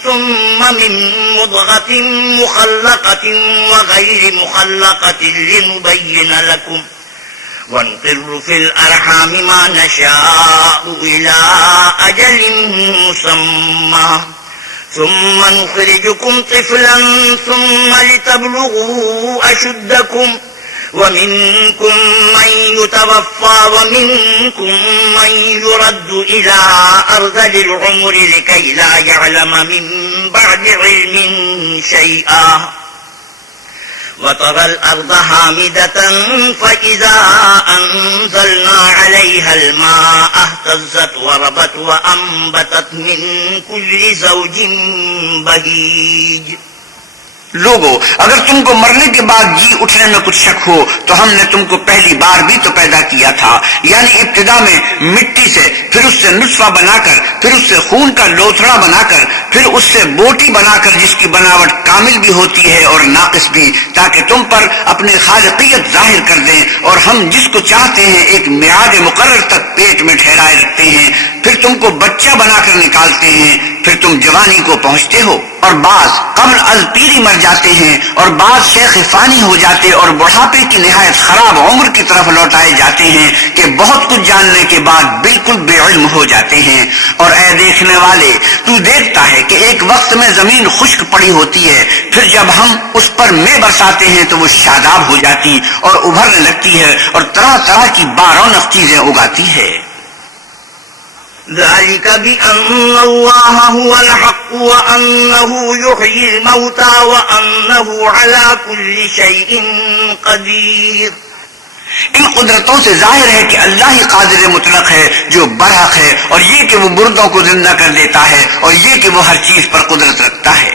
ثم من مضغة مخلقة وغير مخلقة لنبين لكم ونقر في الأرحام ما نشاء إلى أجل مسمى ثم نخرجكم طفلا ثم لتبلغوا أشدكم ومنكم من يتوفى ومنكم من يرد إلى أرذل العمر لكي لا يعلم من بعد علم شيئا وترى الأرض هامدة فإذا أنزلنا عليها الماء اهتزت وربت وأنبتت من كل زوج بهيج. لوگو اگر تم کو مرنے کے بعد جی اٹھنے میں کچھ شک ہو تو ہم نے تم کو پہلی بار بھی تو پیدا کیا تھا، یعنی ابتدا میں مٹی سے، پھر اس سے نطفہ بنا کر، پھر اس سے خون کا لوتھڑا بنا کر، پھر اس سے بوٹی بنا کر جس کی بناوٹ کامل بھی ہوتی ہے اور ناقص بھی، تاکہ تم پر اپنی خالقیت ظاہر کر دیں. اور ہم جس کو چاہتے ہیں ایک میعاد مقرر تک پیٹ میں ٹھہرائے رکھتے ہیں، پھر تم کو بچہ بنا کر نکالتے ہیں، پھر تم جوانی کو پہنچتے ہو. اور بعض قبل از پیری مر جاتے ہیں اور بعض شیخ فانی ہو جاتے اور بڑھاپے کی نہایت خراب عمر کی طرف لوٹائے جاتے ہیں کہ بہت کچھ جاننے کے بعد بالکل بے علم ہو جاتے ہیں. اور اے دیکھنے والے، تو دیکھتا ہے کہ ایک وقت میں زمین خشک پڑی ہوتی ہے، پھر جب ہم اس پر مے برساتے ہیں تو وہ شاداب ہو جاتی اور ابھرنے لگتی ہے اور طرح طرح کی بارونق چیزیں اگاتی ہے. ذلك بأن الله هو الحق وأنه يحيي الموتى وأنه على كل شيء قدير. ان قدرتوں سے ظاہر ہے کہ اللہ ہی قادر مطلق ہے جو برحق ہے، اور یہ کہ وہ مردوں کو زندہ کر دیتا ہے، اور یہ کہ وہ ہر چیز پر قدرت رکھتا ہے.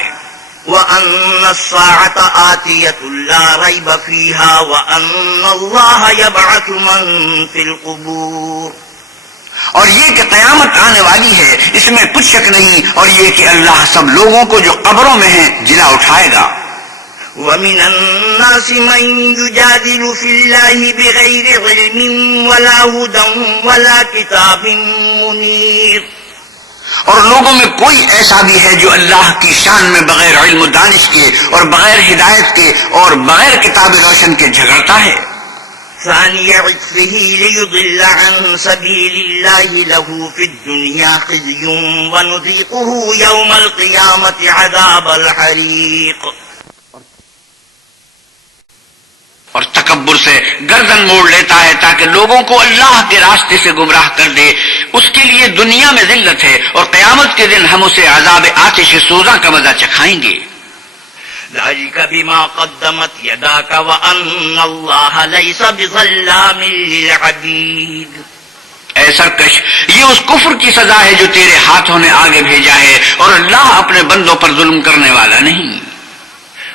وأن الساعة آتية لا ريب فيها وأن الله يبعث من في القبور. اور یہ کہ قیامت آنے والی ہے اس میں کچھ شک نہیں، اور یہ کہ اللہ سب لوگوں کو جو قبروں میں ہیں جلا اٹھائے گا. ومن الناس من يجادل في الله بغير علم ولا هدى ولا كتاب منير. اور لوگوں میں کوئی ایسا بھی ہے جو اللہ کی شان میں بغیر علم و دانش کے اور بغیر ہدایت کے اور بغیر کتاب روشن کے جھگڑتا ہے. ثاني عطفه ليضل عن سبيل الله له في الدنيا خزي ونذيقه يوم القيامة عذاب الحريق. اور تکبر سے گردن موڑ لیتا ہے تاکہ لوگوں کو اللہ کے راستے سے گمراہ کر دے. اس کے لیے دنیا میں ذلت ہے اور قیامت کے دن ہم اسے عذاب آتش سوزاں کا مزہ چکھائیں گے. ذلك بما قدمت يداك وأن الله ليس بظلام للعبيد. اے سرکش، یہ اس کفر کی سزا ہے جو تیرے ہاتھوں نے آگے بھیجا ہے، اور اللہ اپنے بندوں پر ظلم کرنے والا نہیں.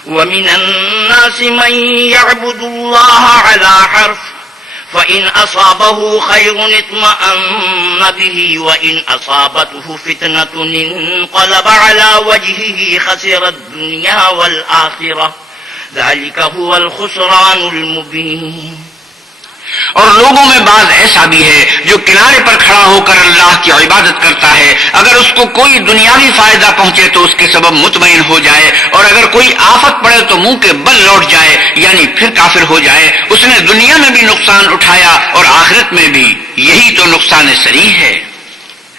ومن الناس من يعبد الله على حرف فإن أصابه خير اطمأن به وإن أصابته فتنة انقلب على وجهه خسر الدنيا والآخرة ذلك هو الخسران المبين. اور لوگوں میں بعض ایسا بھی ہے جو کنارے پر کھڑا ہو کر اللہ کی عبادت کرتا ہے، اگر اس کو کوئی دنیاوی فائدہ پہنچے تو اس کے سبب مطمئن ہو جائے، اور اگر کوئی آفت پڑے تو منہ کے بل لوٹ جائے، یعنی پھر کافر ہو جائے. اس نے دنیا میں بھی نقصان اٹھایا اور آخرت میں بھی، یہی تو نقصان صریح ہے.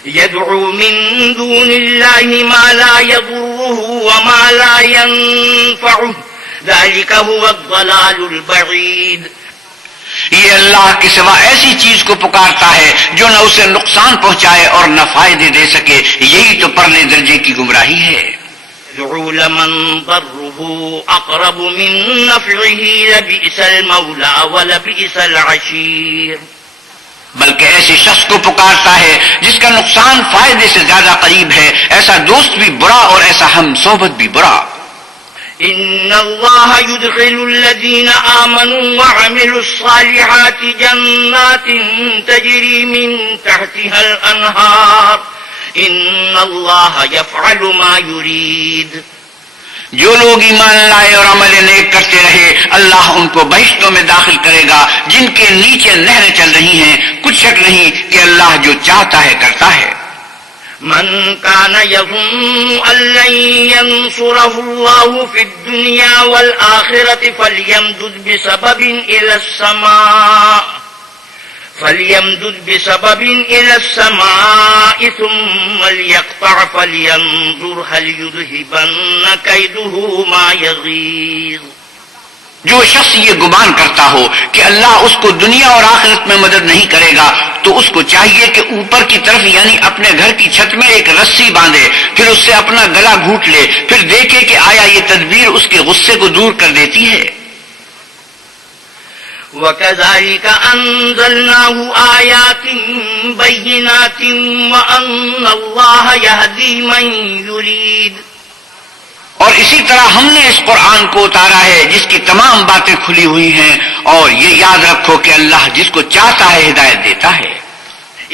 يدعو من دون الله ما لا يضره وما لا ينفعه ذلك هو الضلال البعيد. یہ اللہ کے سوا ایسی چیز کو پکارتا ہے جو نہ اسے نقصان پہنچائے اور نہ فائدے دے سکے، یہی تو پرلے درجے کی گمراہی ہے. يدعو لمن ضره أقرب من نفعه لبئس المولى ولبئس العشير. بلکہ ایسے شخص کو پکارتا ہے جس کا نقصان فائدے سے زیادہ قریب ہے، ایسا دوست بھی برا اور ایسا ہم صحبت بھی برا. إن الله يدخل الذين آمنوا وعملوا الصالحات جنات تجري من تحتها الأنهار إن الله يفعل ما يريد. جو لوگ ایمان لائے اور عمل نیک کرتے رہے، اللہ ان کو بہشتوں میں داخل کرے گا جن کے نیچے نہریں چل رہی ہیں. کچھ شک نہیں کہ اللہ جو چاہتا ہے کرتا ہے. من كان يظن أن لن ينصره الله في الدنيا والآخرة فليمدد بسبب إلى السماء ثم ليقطع فلينظر هل يذهبن كيده ما يغيظ. جو شخص یہ گمان کرتا ہو کہ اللہ اس کو دنیا اور آخرت میں مدد نہیں کرے گا تو اس کو چاہیے کہ اوپر کی طرف یعنی اپنے گھر کی چھت میں ایک رسی باندھے، پھر اس سے اپنا گلا گھونٹ لے، پھر دیکھے کہ آیا یہ تدبیر اس کے غصے کو دور کر دیتی ہے. وَكَذَلِكَ أَنزَلْنَاهُ آيَاتٍ بَيِّنَاتٍ وَأَنَّ اللَّهَ يَهْدِي مَن يُرِيدُ. اور اسی طرح ہم نے اس قرآن کو اتارا ہے جس کی تمام باتیں کھلی ہوئی ہیں، اور یہ یاد رکھو کہ اللہ جس کو چاہتا ہے ہدایت دیتا ہے.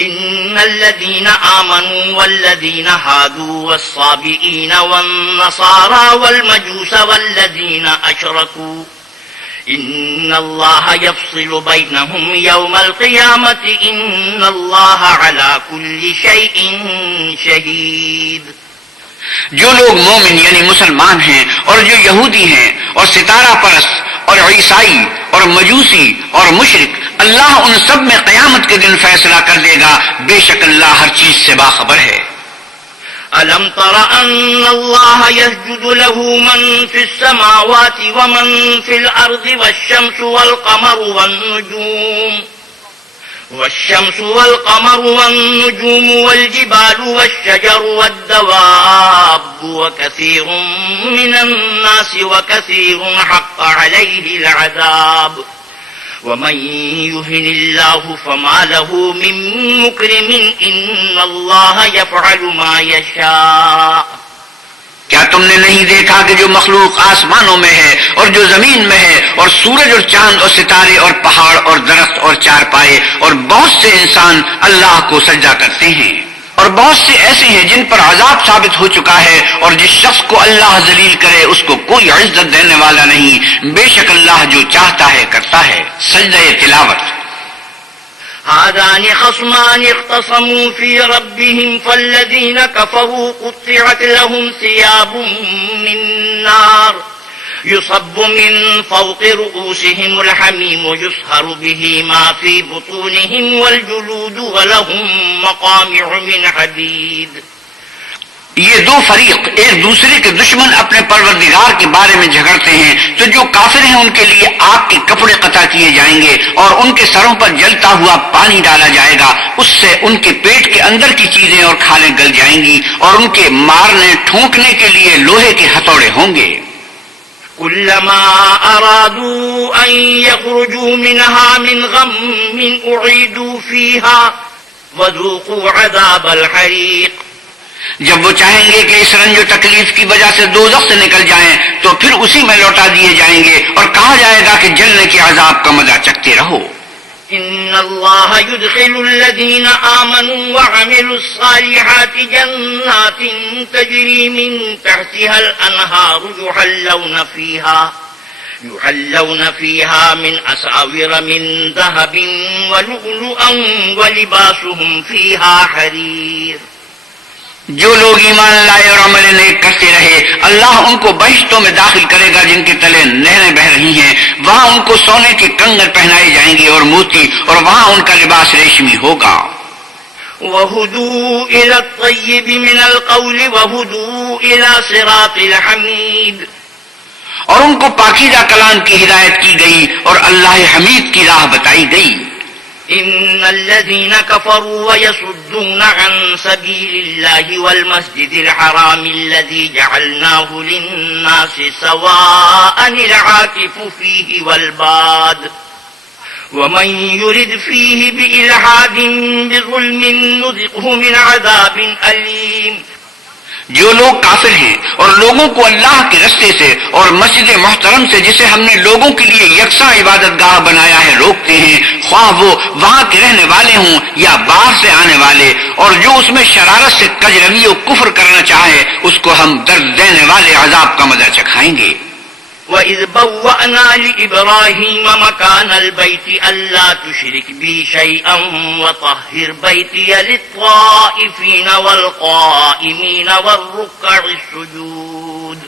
إن الذين آمنوا والذين هادوا والصابئين والنصارى والمجوس والذين أشركوا إن الله يفصل بينهم يوم القيامة إن الله على كل شيء شهيد. جو لوگ مومن یعنی مسلمان ہیں اور جو یہودی ہیں اور ستارہ پرست اور عیسائی اور مجوسی اور مشرک، اللہ ان سب میں قیامت کے دن فیصلہ کر دے گا. بے شک اللہ ہر چیز سے باخبر ہے. ألم تر أن الله يسجد له من في السماوات ومن في الأرض والشمس والقمر والنجوم والجبال والشجر والدواب وكثير من الناس وكثير حق عليه العذاب ومن يهن الله فما له من مكرم إن الله يفعل ما يشاء. کیا تم نے نہیں دیکھا کہ جو مخلوق آسمانوں میں ہے اور جو زمین میں ہے، اور سورج اور چاند اور ستارے اور پہاڑ اور درخت اور چارپائے، اور بہت سے انسان اللہ کو سجدہ کرتے ہیں، اور بہت سے ایسے ہیں جن پر عذاب ثابت ہو چکا ہے، اور جس شخص کو اللہ ذلیل کرے اس کو کوئی عزت دینے والا نہیں. بے شک اللہ جو چاہتا ہے کرتا ہے. سجدہ تلاوت. هذان خصمان اختصموا في ربهم فالذين كفروا قطعت لهم ثياب من نار يصب من فوق رؤوسهم الحميم يسهر به ما في بطونهم والجلود ولهم مقامع من حديد. یہ دو فریق ایک دوسرے کے دشمن اپنے پروردگار کے بارے میں جھگڑتے ہیں، تو جو کافر ہیں ان کے لیے آگ کے کپڑے قطع کیے جائیں گے اور ان کے سروں پر جلتا ہوا پانی ڈالا جائے گا، اس سے ان کے پیٹ کے اندر کی چیزیں اور کھالیں گل جائیں گی، اور ان کے مارنے ٹھونکنے کے لیے لوہے کے ہتھوڑے ہوں گے. كلما أرادوا أن يخرجوا منها من غم أعيدوا فيها وذوقوا عذاب الحريق. جب وہ چاہیں گے کہ اس رنج و تکلیف کی وجہ سے دوزخ سے نکل جائیں تو پھر اسی میں لوٹا دیے جائیں گے اور کہا جائے گا کہ جلنے کے عذاب کا مزہ چکھتے رہو. إن الله يدخل الذين آمنوا وعملوا الصالحات جنات تجري من تحتها الأنهار يحلون فيها من أساور من ذهب ولؤلؤا ولباسهم فيها حرير. جو لوگ ایمان لائے اور عمل نیک کرتے رہے اللہ ان کو بہشتوں میں داخل کرے گا جن کے تلے نہریں بہہ رہی ہیں. وہاں ان کو سونے کے کنگن پہنائے جائیں گے اور موتی اور وہاں ان کا لباس ریشمی ہوگا. وَهُدُوا إِلَى الطَّيِّبِ مِنَ الْقَوْلِ وَهُدُوا إِلَى صِرَاطِ الْحَمِيدِ. اور ان کو پاکیزہ کلام کی ہدایت کی گئی اور اللہ حمید کی راہ بتائی گئی. إن الذين كفروا ويصدون عن سبيل الله والمسجد الحرام الذي جعلناه للناس سواء العاكف فيه والباد ومن يرد فيه بإلحاد بظلم نذقه من عذاب أليم. جو لوگ کافر ہیں اور لوگوں کو اللہ کے رستے سے اور مسجد محترم سے جسے ہم نے لوگوں کے لیے یکساں عبادت گاہ بنایا ہے روکتے ہیں، خواہ وہ وہاں کے رہنے والے ہوں یا باہر سے آنے والے، اور جو اس میں شرارت سے کجروی و کفر کرنا چاہے اس کو ہم درد دینے والے عذاب کا مزہ چکھائیں گے. وَإِذْ بَوَّأْنَا لِإِبْرَاهِيمَ مَكَانَ الْبَيْتِ أَلَّا تُشْرِكْ بِي شَيْئًا وَطَهِّرْ بَيْتِيَ لِلطَّائِفِينَ وَالْقَائِمِينَ وَالرُّكَّعِ السُّجُودِ.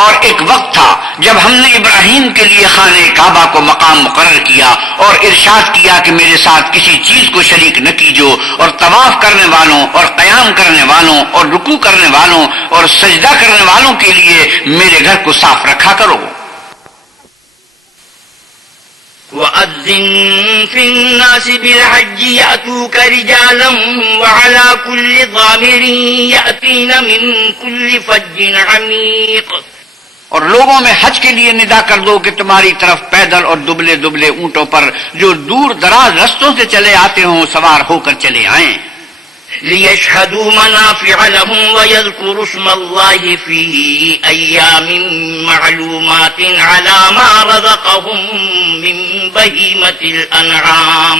اور ایک وقت تھا جب ہم نے ابراہیم کے لیے خانہ کعبہ کو مقام مقرر کیا اور ارشاد کیا کہ میرے ساتھ کسی چیز کو شریک نہ کیجو، اور طواف کرنے والوں اور قیام کرنے والوں اور رکوع کرنے والوں اور سجدہ کرنے والوں کے لیے میرے گھر کو صاف رکھا کرو. وَأَذِّن فِي النَّاسِ بِالْحَجِّ يَأْتُوكَ رِجَالًا وَعَلَى كُلِّ ضَامِرٍ يَأْتِينَ مِنْ كُلِّ فَجٍّ عَمِيقٍ. اور لوگوں میں حج کے لیے ندا کر دو کہ تمہاری طرف پیدل اور دبلے دبلے اونٹوں پر جو دور دراز رستوں سے چلے آتے ہوں سوار ہو کر چلے آئیں. لِيَشْهَدُوا مَنَافِعَ لَهُمْ وَيَذْكُرُوا اسْمَ اللَّهِ فِي أَيَّامٍ مَّعْلُومَاتٍ عَلَى مَا رَزَقَهُم مِّن بَهِيمَةِ الْأَنْعَامِ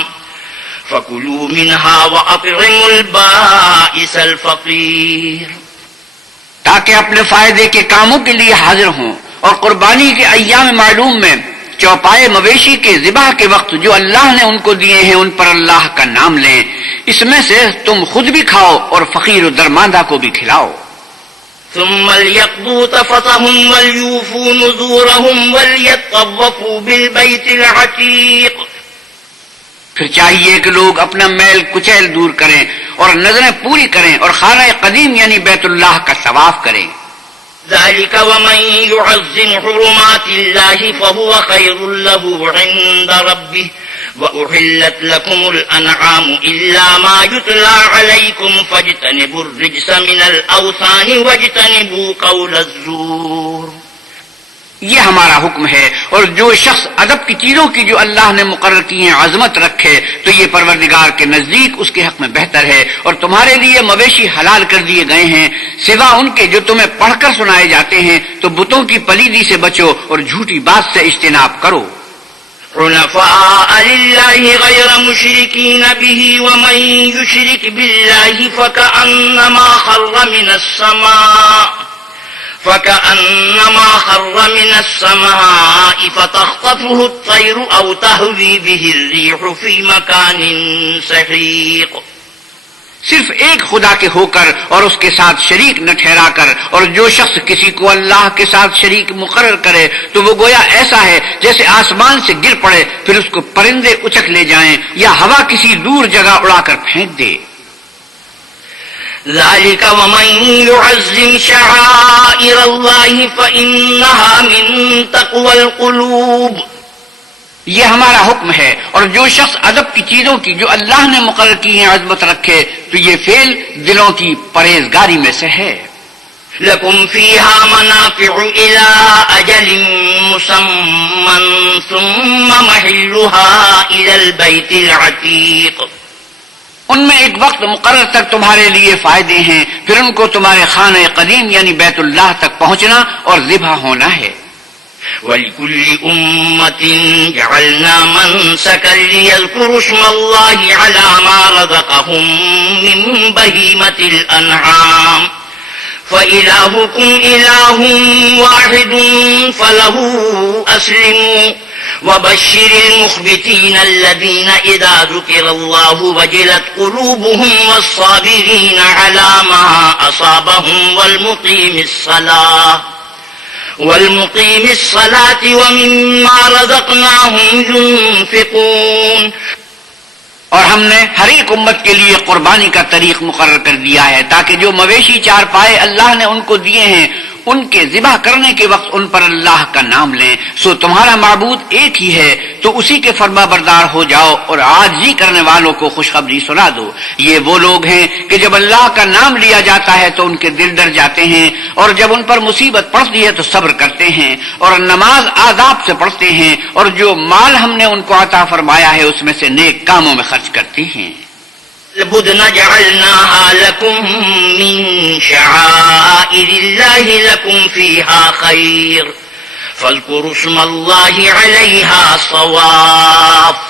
فَكُلُوا مِنْهَا وَأَطْعِمُوا الْبَائِسَ الْفَقِيرَ. تاکہ اپنے فائدے کے کاموں کے لیے حاضر ہوں اور قربانی کے ایام معلوم میں چوپائے مویشی کے ذبح کے وقت جو اللہ نے ان کو دیے ہیں ان پر اللہ کا نام لیں. اس میں سے تم خود بھی کھاؤ اور فقیر و درماندہ کو بھی کھلاؤ. ثم ليقضوا تفثهم وليوفوا نذورهم وليطوفوا بالبيت العتيق. پھر چاہیے کہ لوگ اپنا میل کچیل دور کریں اور نظریں پوری کریں اور خانہ قدیم یعنی بیت اللہ کا طواف کریں. ذلك ومن يعظم حرمات الله فهو خير له عند ربه وأحلت لكم الأنعام إلا ما يتلى عليكم فاجتنبوا الرجس من الأوثان واجتنبوا قول الزور. یہ ہمارا حکم ہے، اور جو شخص ادب کی چیزوں کی جو اللہ نے مقرر کی ہیں عظمت رکھے تو یہ پروردگار کے نزدیک اس کے حق میں بہتر ہے. اور تمہارے لیے مویشی حلال کر دیے گئے ہیں سوا ان کے جو تمہیں پڑھ کر سنائے جاتے ہیں، تو بتوں کی پلیدی سے بچو اور جھوٹی بات سے اجتناب کرو. حنفاء لله غير مشركين به ومن يشرك بالله فكأنما خر من السماء فتخطفه الطير أو تهوي به الريح في مكان سحيق. صرف ایک خدا کے ہو کر اور اس کے ساتھ شریک نہ ٹھہرا کر، اور جو شخص کسی کو اللہ کے ساتھ شریک مقرر کرے تو وہ گویا ایسا ہے جیسے آسمان سے گر پڑے پھر اس کو پرندے اچک لے جائیں یا ہوا کسی دور جگہ اڑا کر پھینک دے. ذلك ومن يعظم شعائر الله فإنها من تقوى القلوب. یہ ہمارا حکم ہے، اور جو شخص ادب کی چیزوں کی جو اللہ نے مقرر کی ہیں عظمت رکھے تو یہ فعل دلوں کی پرہیزگاری میں سے ہے. لكم فيها منافع إلى أجل مسمى ثم محلها إلى البيت العتيق. ان میں ایک وقت مقرر تک تمہارے لیے فائدے ہیں، پھر ان کو تمہارے خانہ قدیم یعنی بیت اللہ تک پہنچنا اور ذبح ہونا ہے. وَلِكُلِّ أُمَّةٍ جَعَلْنَا مَنسَكًا لِيَذْكُرُوا اسْمَ اللَّهِ عَلَى مَا رَزَقَهُم مِّن بَهِيمَةِ الْأَنْعَامِ فَإِلَٰهُكُمْ إِلَٰهٌ وَاحِدٌ فَلَهُ أَسْلِمُوا وَبَشِّرِ الْمُخْبِتِينَ الَّذِينَ إِذَا ذُكِرَ اللَّهُ وَجِلَتْ قُلُوبُهُمْ وَالصَّابِرِينَ عَلَىٰ مَا أَصَابَهُمْ وَالْمُقِيمِ الصَّلَاةِ وَمِمَّا رَزَقْنَاهُمْ يُنْفِقُونَ. اور ہم نے ہر ایک امت کے لیے قربانی کا طریق مقرر کر دیا ہے تاکہ جو مویشی چار پائے اللہ نے ان کو دیے ہیں ان کے ذبح کرنے کے وقت ان پر اللہ کا نام لیں. سو تمہارا معبود ایک ہی ہے تو اسی کے فرما بردار ہو جاؤ اور عاجزی کرنے والوں کو خوشخبری سنا دو. یہ وہ لوگ ہیں کہ جب اللہ کا نام لیا جاتا ہے تو ان کے دل ڈر جاتے ہیں اور جب ان پر مصیبت پڑتی ہے تو صبر کرتے ہیں اور نماز آداب سے پڑھتے ہیں اور جو مال ہم نے ان کو عطا فرمایا ہے اس میں سے نیک کاموں میں خرچ کرتے ہیں. البدن جعلناها لكم من شعائر الله لكم فيها خير فاذكروا اسم الله عليها صواف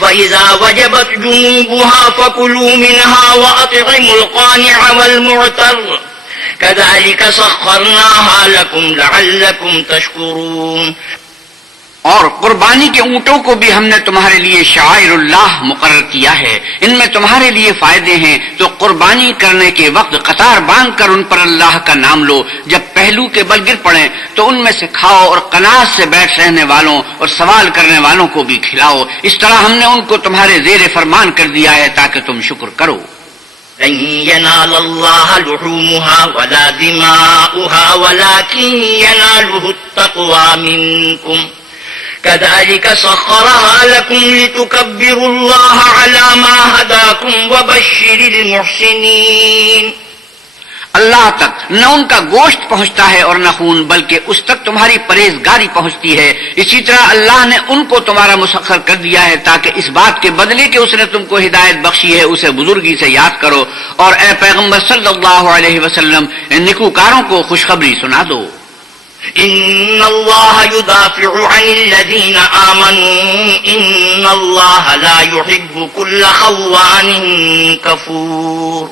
فإذا وجبت جنوبها فكلوا منها وأطعموا القانع والمعتر كذلك سخرناها لكم لعلكم تشكرون. اور قربانی کے اونٹوں کو بھی ہم نے تمہارے لیے شعائر اللہ مقرر کیا ہے، ان میں تمہارے لیے فائدے ہیں. تو قربانی کرنے کے وقت قطار باندھ کر ان پر اللہ کا نام لو. جب پہلو کے بل گر پڑیں تو ان میں سے کھاؤ اور قناعت سے بیٹھ رہنے والوں اور سوال کرنے والوں کو بھی کھلاؤ. اس طرح ہم نے ان کو تمہارے زیر فرمان کر دیا ہے تاکہ تم شکر کرو. لن ينال الله لحومها ولا دماؤها ولكن يناله التقوى منكم كذلك سخرها لكم لتكبروا الله على ما هداكم وبشر المحسنين. اللہ تک نہ ان کا گوشت پہنچتا ہے اور نہ خون، بلکہ اس تک تمہاری پرہیزگاری پہنچتی ہے. اسی طرح اللہ نے ان کو تمہارا مسخر کر دیا ہے تاکہ اس بات کے بدلے کہ اس نے تم کو ہدایت بخشی ہے اسے بزرگی سے یاد کرو. اور اے پیغمبر صلی اللہ علیہ وسلم نیکوکاروں کو خوشخبری سنا دو. ان اللہ يدافع عن الذین آمنوا ان اللہ لا يحب كل خوان کفور.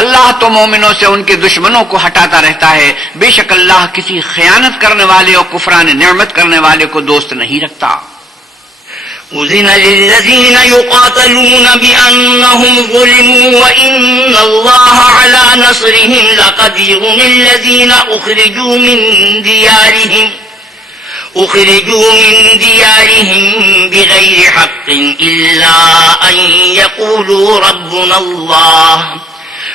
اللہ تو مومنوں سے ان کے دشمنوں کو ہٹاتا رہتا ہے، بے شک اللہ کسی خیانت کرنے والے اور کفران نعمت کرنے والے کو دوست نہیں رکھتا. أذن للذين يقاتلون بأنهم ظلموا وإن الله على نصرهم لقدير. الذين أخرجوا من ديارهم بغير حق إلا أن يقولوا ربنا الله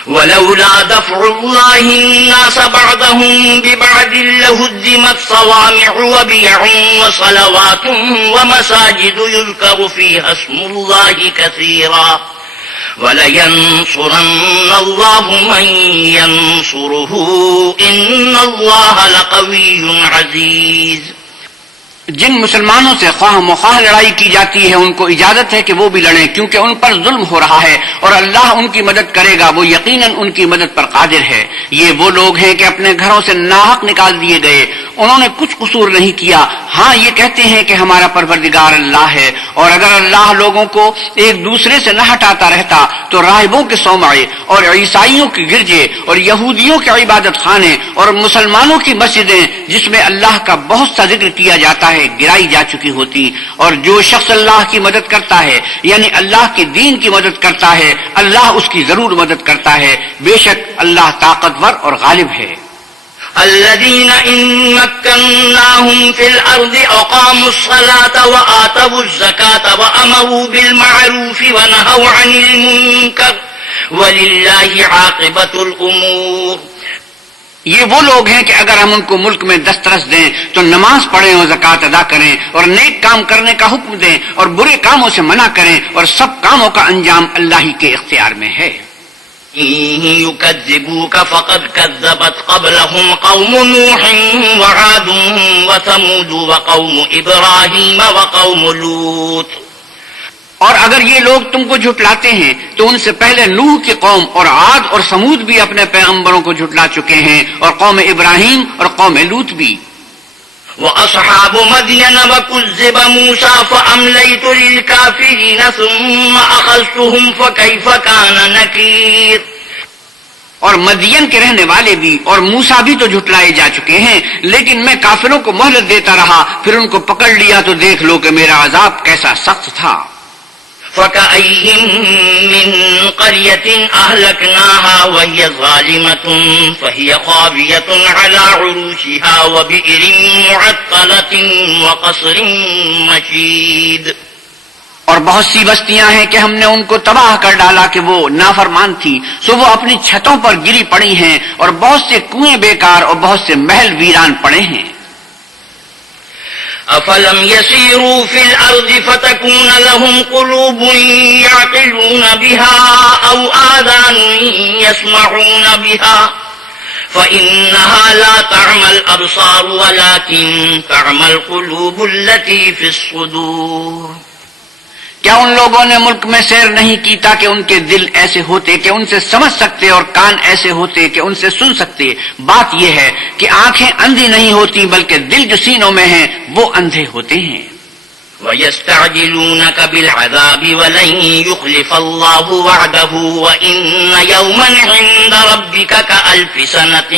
ولولا دفع الله الناس بعضهم ببعض لهدمت صوامع وبيع وصلوات ومساجد يذكر فيها اسم الله كثيرا ولينصرن الله من ينصره إن الله لقوي عزيز. جن مسلمانوں سے خواہ مخواہ لڑائی کی جاتی ہے ان کو اجازت ہے کہ وہ بھی لڑیں کیونکہ ان پر ظلم ہو رہا ہے اور اللہ ان کی مدد کرے گا، وہ یقیناً ان کی مدد پر قادر ہے. یہ وہ لوگ ہیں کہ اپنے گھروں سے ناحق نکال دیے گئے، انہوں نے کچھ قصور نہیں کیا. ہاں یہ کہتے ہیں کہ ہمارا پروردگار اللہ ہے، اور اگر اللہ لوگوں کو ایک دوسرے سے نہ ہٹاتا رہتا تو راہبوں کے صومعے اور عیسائیوں کے گرجے اور یہودیوں کے عبادت خانے اور مسلمانوں کی مسجدیں جس میں اللہ کا بہت سا ذکر کیا جاتا ہے گرائی جا چکی ہوتی. اور جو شخص اللہ کی مدد کرتا ہے یعنی اللہ کے دین کی مدد کرتا ہے اللہ اس کی ضرور مدد کرتا ہے، بے شک اللہ طاقتور اور غالب ہے. الذين إن مكناهم في الأرض أقاموا الصلاة وآتوا الزكاة وأمروا بالمعروف ونهوا عن المنكر ولله عاقبة الأمور. یہ وہ لوگ ہیں کہ اگر ہم ان کو ملک میں دسترس دیں تو نماز پڑھیں اور زکوٰۃ ادا کریں اور نیک کام کرنے کا حکم دیں اور برے کاموں سے منع کریں اور سب کاموں کا انجام اللہ ہی کے اختیار میں ہے. إن يكذبوك فقد كذبت قبلهم قوم نوح وعاد وثمود وقوم إبراهيم وقوم لوط. اور اگر یہ لوگ تم کو جھٹلاتے ہیں تو ان سے پہلے نوح کی قوم اور عاد اور سمود بھی اپنے پیغمبروں کو جھٹلا چکے ہیں، اور قوم ابراہیم اور قوم لوط بھی. وأصحاب مدين وكذب موسى فأمليت للكافرين ثم أخذتهم فكيف كان نكير. اور مدین کے رہنے والے بھی اور موسیٰ بھی تو جھٹلائے جا چکے ہیں، لیکن میں کافروں کو مہلت دیتا رہا، پھر ان کو پکڑ لیا تو دیکھ لو کہ میرا عذاب کیسا سخت تھا. فكأين من قرية أهلكناها وهي ظالمة فهي خاوية على عروشها وبئر معطلة وقصر مشيد. اور بہت سی بستیاں ہیں کہ ہم نے ان کو تباہ کر ڈالا کہ وہ نافرمان تھی، سو وہ اپنی چھتوں پر گری پڑی ہیں، اور بہت سے کنویں بیکار اور بہت سے محل ویران پڑے ہیں. أفلم يسيروا في الأرض فتكون لهم قلوب يعقلون بها أو آذان يسمعون بها فإنها لا تعمى الأبصار ولكن تعمى القلوب التي في الصدور. کیا ان لوگوں نے ملک میں سیر نہیں کی تاکہ ان کے دل ایسے ہوتے کہ ان سے سمجھ سکتے اور کان ایسے ہوتے کہ ان سے سن سکتے؟ بات یہ ہے کہ آنکھیں اندھی نہیں ہوتی بلکہ دل جو سینوں میں ہیں وہ اندھے ہوتے ہیں. وَيَسْتَعْجِلُونَكَ بِالْعَذَابِ وَلَن يُخْلِفَ اللَّهُ وَعْدَهُ وَإِنَّ يَوْمًا عِندَ رَبِّكَ كَأَلْفِ سَنَةٍ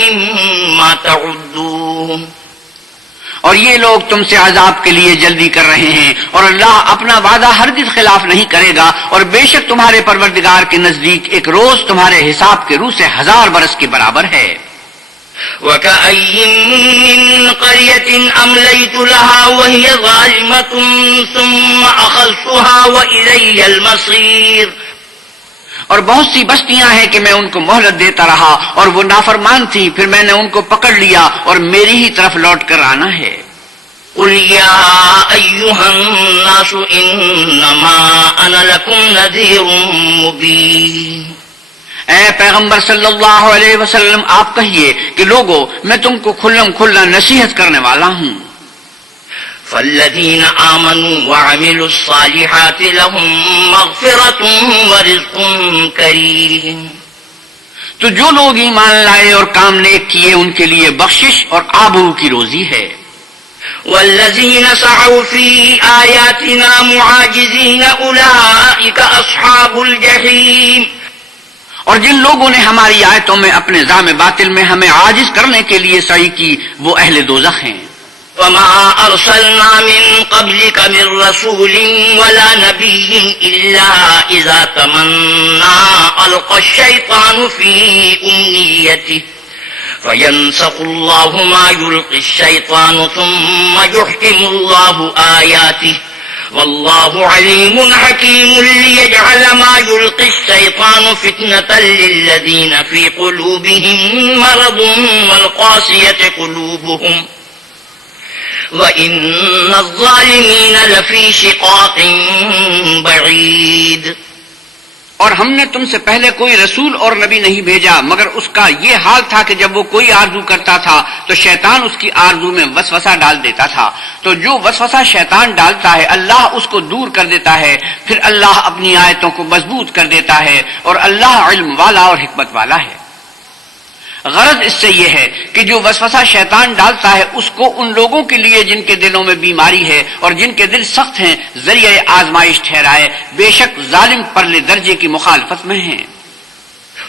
مِّمَّا تَعُدُّونَ. اور یہ لوگ تم سے عذاب کے لیے جلدی کر رہے ہیں، اور اللہ اپنا وعدہ ہرگز خلاف نہیں کرے گا، اور بے شک تمہارے پروردگار کے نزدیک ایک روز تمہارے حساب کے روح سے 1000 برس کے برابر ہے. وَكَأَيٍّ مِّن قَرْيَةٍ أَمْلَيْتُ لَهَا وَهِيَ ظَالِمَةٌ ثُمَّ أَخَذْتُهَا وَإِلَيَّ الْمَصِيرُ. اور بہت سی بستیاں ہیں کہ میں ان کو مہلت دیتا رہا اور وہ نافرمان تھی، پھر میں نے ان کو پکڑ لیا اور میری ہی طرف لوٹ کر آنا ہے. قُلْ يَا أَيُّهَا النَّاسُ إِنَّمَا أَنَا لَكُمْ نَذِيرٌ مُبِينٌ. اے پیغمبر صلی اللہ علیہ وسلم آپ کہیے کہ لوگو میں تم کو کھلم کھلا نصیحت کرنے والا ہوں. فالذين آمنوا وعملوا الصالحات لهم مغفرة ورزق كريم. تو جو لوگ ایمان لائے اور کام نیک کیے ان کے لیے بخشش اور آبرو کی روزی ہے. والذين سعوا في آياتنا معاجزين أولئك أصحاب الجحيم. اور جن لوگوں نے ہماری آیتوں میں اپنے زعم باطل میں ہمیں عاجز کرنے کے لیے سعی کی وہ اہل دوزخ ہیں. وما أرسلنا من قبلك من رسول ولا نبي إلا إذا تمنى ألقى الشيطان في أمنيته فينسخ الله ما يلقي الشيطان ثم يحكم الله آياته والله عليم حكيم ليجعل ما يلقي الشيطان فتنة للذين في قلوبهم مرض والقاسية قلوبهم وَإِنَّ الظَّالِمِينَ لَفِي شِقَاقٍ بَعِيدٍ. اور ہم نے تم سے پہلے کوئی رسول اور نبی نہیں بھیجا مگر اس کا یہ حال تھا کہ جب وہ کوئی آرزو کرتا تھا تو شیطان اس کی آرزو میں وسوسہ ڈال دیتا تھا، تو جو وسوسہ شیطان ڈالتا ہے اللہ اس کو دور کر دیتا ہے، پھر اللہ اپنی آیتوں کو مضبوط کر دیتا ہے، اور اللہ علم والا اور حکمت والا ہے. غرض اس سے یہ ہے کہ جو وسوسہ شیطان ڈالتا ہے اس کو ان لوگوں کے لیے جن کے دلوں میں بیماری ہے اور جن کے دل سخت ہیں ذریعہ آزمائش ٹھہرائے، بے شک ظالم پرلے درجے کی مخالفت میں ہیں.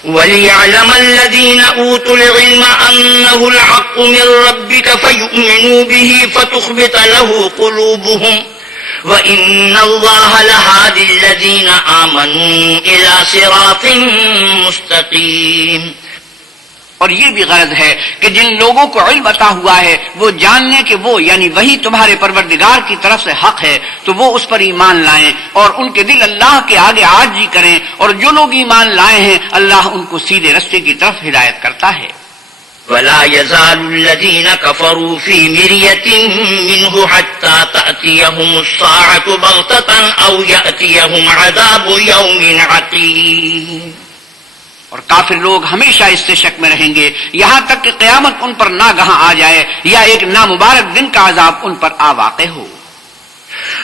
وَلِيَعْلَمَ الَّذِينَ أُوتُوا الْعِلْمَ أَنَّهُ الْحَقُّ مِنْ رَبِّكَ فَيُؤْمِنُوا بِهِ فَتُخْبِتَ لَهُ قُلُوبُهُمْ وَإِنَّ اللَّهَ لَهَادِ الَّذِينَ آمَنُوا إِلَى صِرَاطٍ مُسْتَقِيمٍ. اور یہ بھی غرض ہے کہ جن لوگوں کو علم عطا ہوا ہے وہ جاننے کہ وہ یعنی وہی تمہارے پروردگار کی طرف سے حق ہے، تو وہ اس پر ایمان لائیں اور ان کے دل اللہ کے آگے عاجزی کریں، اور جو لوگ ایمان لائے ہیں اللہ ان کو سیدھے رستے کی طرف ہدایت کرتا ہے. وَلَا يَزَالُ الَّذِينَ كَفَرُوا فِي مِرْيَةٍ مِّنْهُ حَتَّى تَأْتِيَهُمُ السَّاعَةُ بَغْتَةً أَوْ يَأْتِيَهُمْ عَذَابُ يَوْمٍ عَقِيمٍ. اور کافر لوگ ہمیشہ اس سے شک میں رہیں گے یہاں تک کہ قیامت ان پر ناگہاں آ جائے یا ایک نامبارک دن کا عذاب ان پر آ واقع ہو۔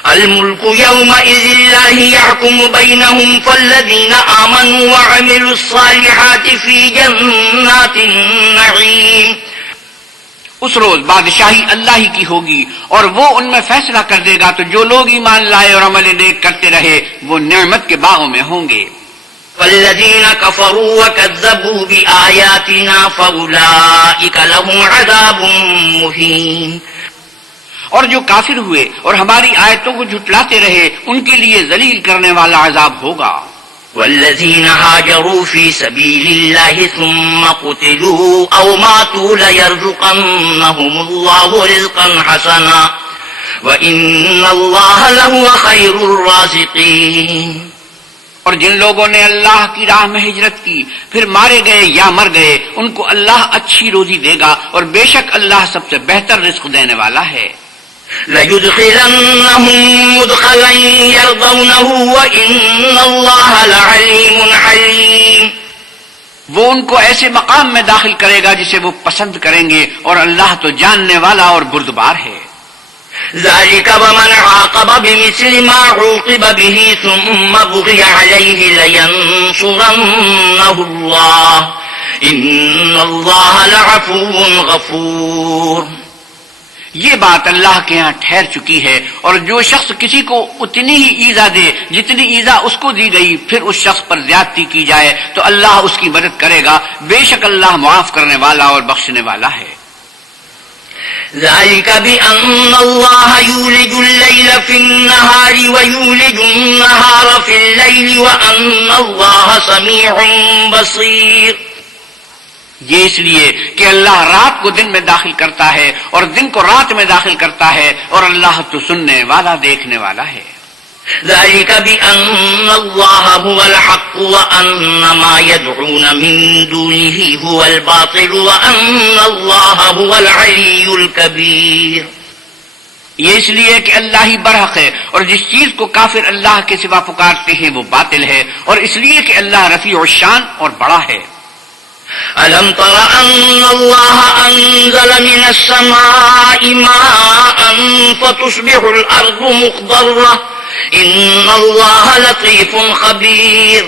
الملك يومئذ لله يحكم بينهم فالذين آمنوا وعملوا الصالحات في جنات النعيم۔ اس روز بادشاہی اللہ ہی کی ہوگی اور وہ ان میں فیصلہ کر دے گا، تو جو لوگ ایمان لائے اور عمل نیک کرتے رہے وہ نعمت کے باغوں میں ہوں گے۔ والذين كفروا وكذبوا بآياتنا فأولئك لهم عذاب مهين۔ اور جو کافر ہوئے اور ہماری آیتوں کو جھٹلاتے رہے ان کے لیے ذلیل کرنے والا عذاب ہوگا۔ والذين هاجروا في سبيل الله ثم قتلوا أو ماتوا ليرزقنهم الله رزقا حسنا وإن الله لهو خير الرازقين۔ اور جن لوگوں نے اللہ کی راہ میں ہجرت کی پھر مارے گئے یا مر گئے ان کو اللہ اچھی روزی دے گا اور بے شک اللہ سب سے بہتر رزق دینے والا ہے۔ لَيُدْخِلَنَّهُمْ مُدْخَلًا يَرْضَوْنَهُ وَإِنَّ اللَّهَ لَعَلِيمٌ حَلِيمٌ۔ وہ ان کو ایسے مقام میں داخل کرے گا جسے وہ پسند کریں گے اور اللہ تو جاننے والا اور بردبار ہے۔ ذَلِكَ وَمَنْ عَاقَبَ بِمِثْلِ مَا عُوقِبَ بِهِ ثُمَّ بُغِيَ عَلَيْهِ لَيَنصُرَنَّهُ اللَّهُ إِنَّ اللَّهَ لَعَفُوٌّ غَفُورٌ۔ یہ بات اللہ کے ہاں ٹھہر چکی ہے، اور جو شخص کسی کو اتنی ہی ایذا دے جتنی ایذا اس کو دی گئی پھر اس شخص پر زیادتی کی جائے تو اللہ اس کی مدد کرے گا، بے شک اللہ معاف کرنے والا اور بخشنے والا ہے۔ ذلك بأن الله يولج الليل في النهار ويولج النهار في الليل وأن الله سميع بصير۔ یہ اس لیے کہ اللہ رات کو دن میں داخل کرتا ہے اور دن کو رات میں داخل کرتا ہے اور اللہ تو سننے والا دیکھنے والا ہے۔ ذلك بأن الله هو الحق وأن ما يدعون من دونه هو الباطل وأن الله هو العلي الكبير۔ یہ اس لیے کہ اللہ ہی برحق ہے اور جس چیز کو کافر اللہ کے سوا پکارتے ہیں وہ باطل ہے، اور اس لیے کہ اللہ رفیع الشان اور بڑا ہے۔ ألم تر أن الله أنزل من السماء ماء فتصبح الأرض مخضرة إن الله لطيف خبير۔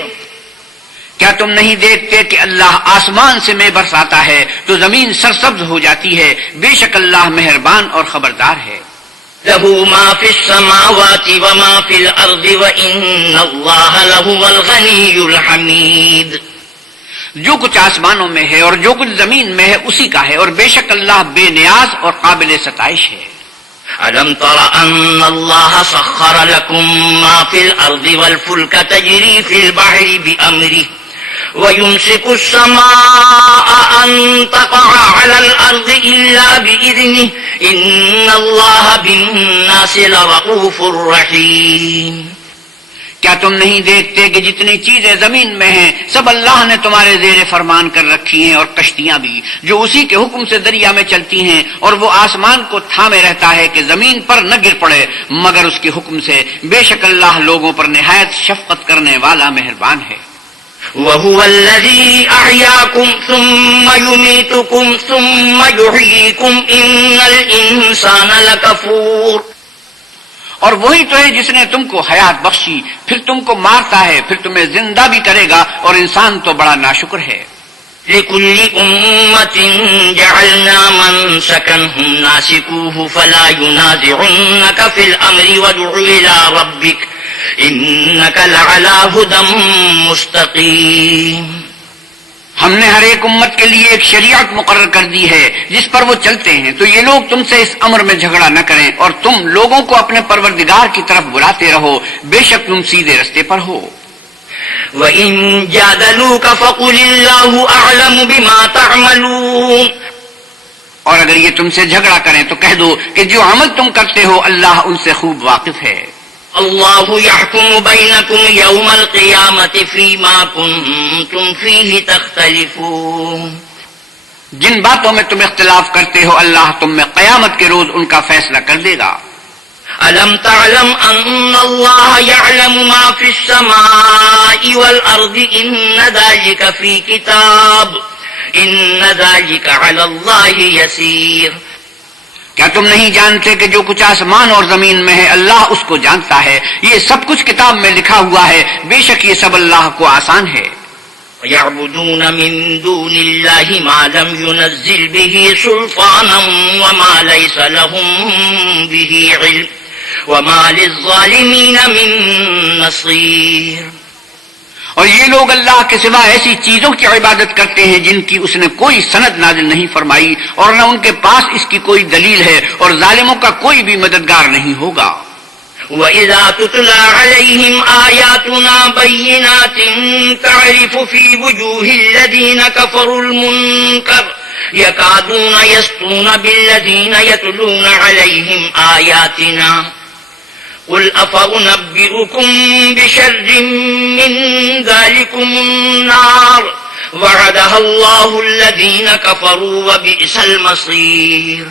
کیا تم نہیں دیکھتے کہ اللہ آسمان سے مے برساتا ہے تو زمین سرسبز ہو جاتی ہے، بے شک اللہ مہربان اور خبردار ہے۔ له ما في السماوات وما في الأرض وإن الله لهو الغني الحميد۔ جو کچھ آسمانوں میں ہے اور جو کچھ زمین میں ہے اسی کا ہے، اور بے شک اللہ بے نیاز اور قابل ستائش ہے۔ ألم تر أن الله سخر لكم ما في الأرض والفلك تجري في البحر بأمره ويمسك السماء أن تقع على الأرض إلا بإذنه إن الله بالناس لرؤوف رحيم۔ کیا تم نہیں دیکھتے کہ جتنی چیزیں زمین میں ہیں سب اللہ نے تمہارے زیر فرمان کر رکھی ہیں، اور کشتیاں بھی جو اسی کے حکم سے دریا میں چلتی ہیں، اور وہ آسمان کو تھامے رہتا ہے کہ زمین پر نہ گر پڑے مگر اس کے حکم سے، بے شک اللہ لوگوں پر نہایت شفقت کرنے والا مہربان ہے۔ وَهُوَ الَّذِي أَحْيَاكُمْ ثُمَّ يُمِيتُكُمْ ثُمَّ يُحْيِيكُمْ إِنَّ الْإِنسَانَ لَكَفُورٌ۔ اور وہی تو ہے جس نے تم کو حیات بخشی پھر تم کو مارتا ہے پھر تمہیں زندہ بھی کرے گا، اور انسان تو بڑا ناشکر ہے۔ لِكُلِّ أُمَّةٍ جَعَلْنَا مَنسَكًا هُمْ نَاسِكُوهُ فَلَا يُنَازِعُنَّكَ فِي الْأَمْرِ وَادْعُ إِلَى رَبِّكَ إِنَّكَ لَعَلَى هُدًى مُسْتَقِيمٍ۔ ہم نے ہر ایک امت کے لیے ایک شریعت مقرر کر دی ہے جس پر وہ چلتے ہیں، تو یہ لوگ تم سے اس امر میں جھگڑا نہ کریں، اور تم لوگوں کو اپنے پروردگار کی طرف بلاتے رہو، بے شک تم سیدھے رستے پر ہو۔ وَإِن جَادَلُوكَ فَقُلِ اللَّهُ أَعْلَمُ بِمَا تَعْمَلُونَ۔ اور اگر یہ تم سے جھگڑا کریں تو کہہ دو کہ جو عمل تم کرتے ہو اللہ ان سے خوب واقف ہے۔ اللہ يحكم بينكم يوم القيامة فيما كنتم فيه تختلفون۔ جن باتوں میں تم اختلاف کرتے ہو اللہ تم میں قیامت کے روز ان کا فیصلہ کر دے گا۔ ألم تعلم أن الله يعلم ما في السماء والأرض إن ذلك في كتاب إن ذلك على الله يسير. کیا تم نہیں جانتے کہ جو کچھ آسمان اور زمین میں ہے اللہ اس کو جانتا ہے؟ یہ سب کچھ کتاب میں لکھا ہوا ہے، بے شک یہ سب اللہ کو آسان ہے. وَيَعْبُدُونَ مِن دُونِ اللَّهِ مَا لَمْ يُنَزِّلْ بِهِ سُلْطَانًا وَمَا لَيْسَ لَهُم بِهِ عِلْمٌ وَمَا لِلظَّالِمِينَ مِن نَّصِيرٍ. اور یہ لوگ اللہ کے سوا ایسی چیزوں کی عبادت کرتے ہیں جن کی اس نے کوئی سند نازل نہیں فرمائی، اور نہ ان کے پاس اس کی کوئی دلیل ہے، اور ظالموں کا کوئی بھی مددگار نہیں ہوگا. وَإِذَا تُتْلَى عَلَيْهِمْ آيَاتُنَا بَيِّنَاتٍ تَعْرِفُ فِي وُجُوهِ الَّذِينَ كَفَرُوا الْمُنكَرَ يَكَادُونَ يَسْطُونَ بِالَّذِينَ يَتْلُونَ عَلَيْهِمْ آيَاتِنَا قُلْ أَفَأُنَبِّئُكُم بِشَرٍّ مِّن ذَلِكُمُ النَّارُ وَعَدَهَا اللَّهُ الَّذِينَ كَفَرُوا وَبِئْسَ الْمَصِيرُ.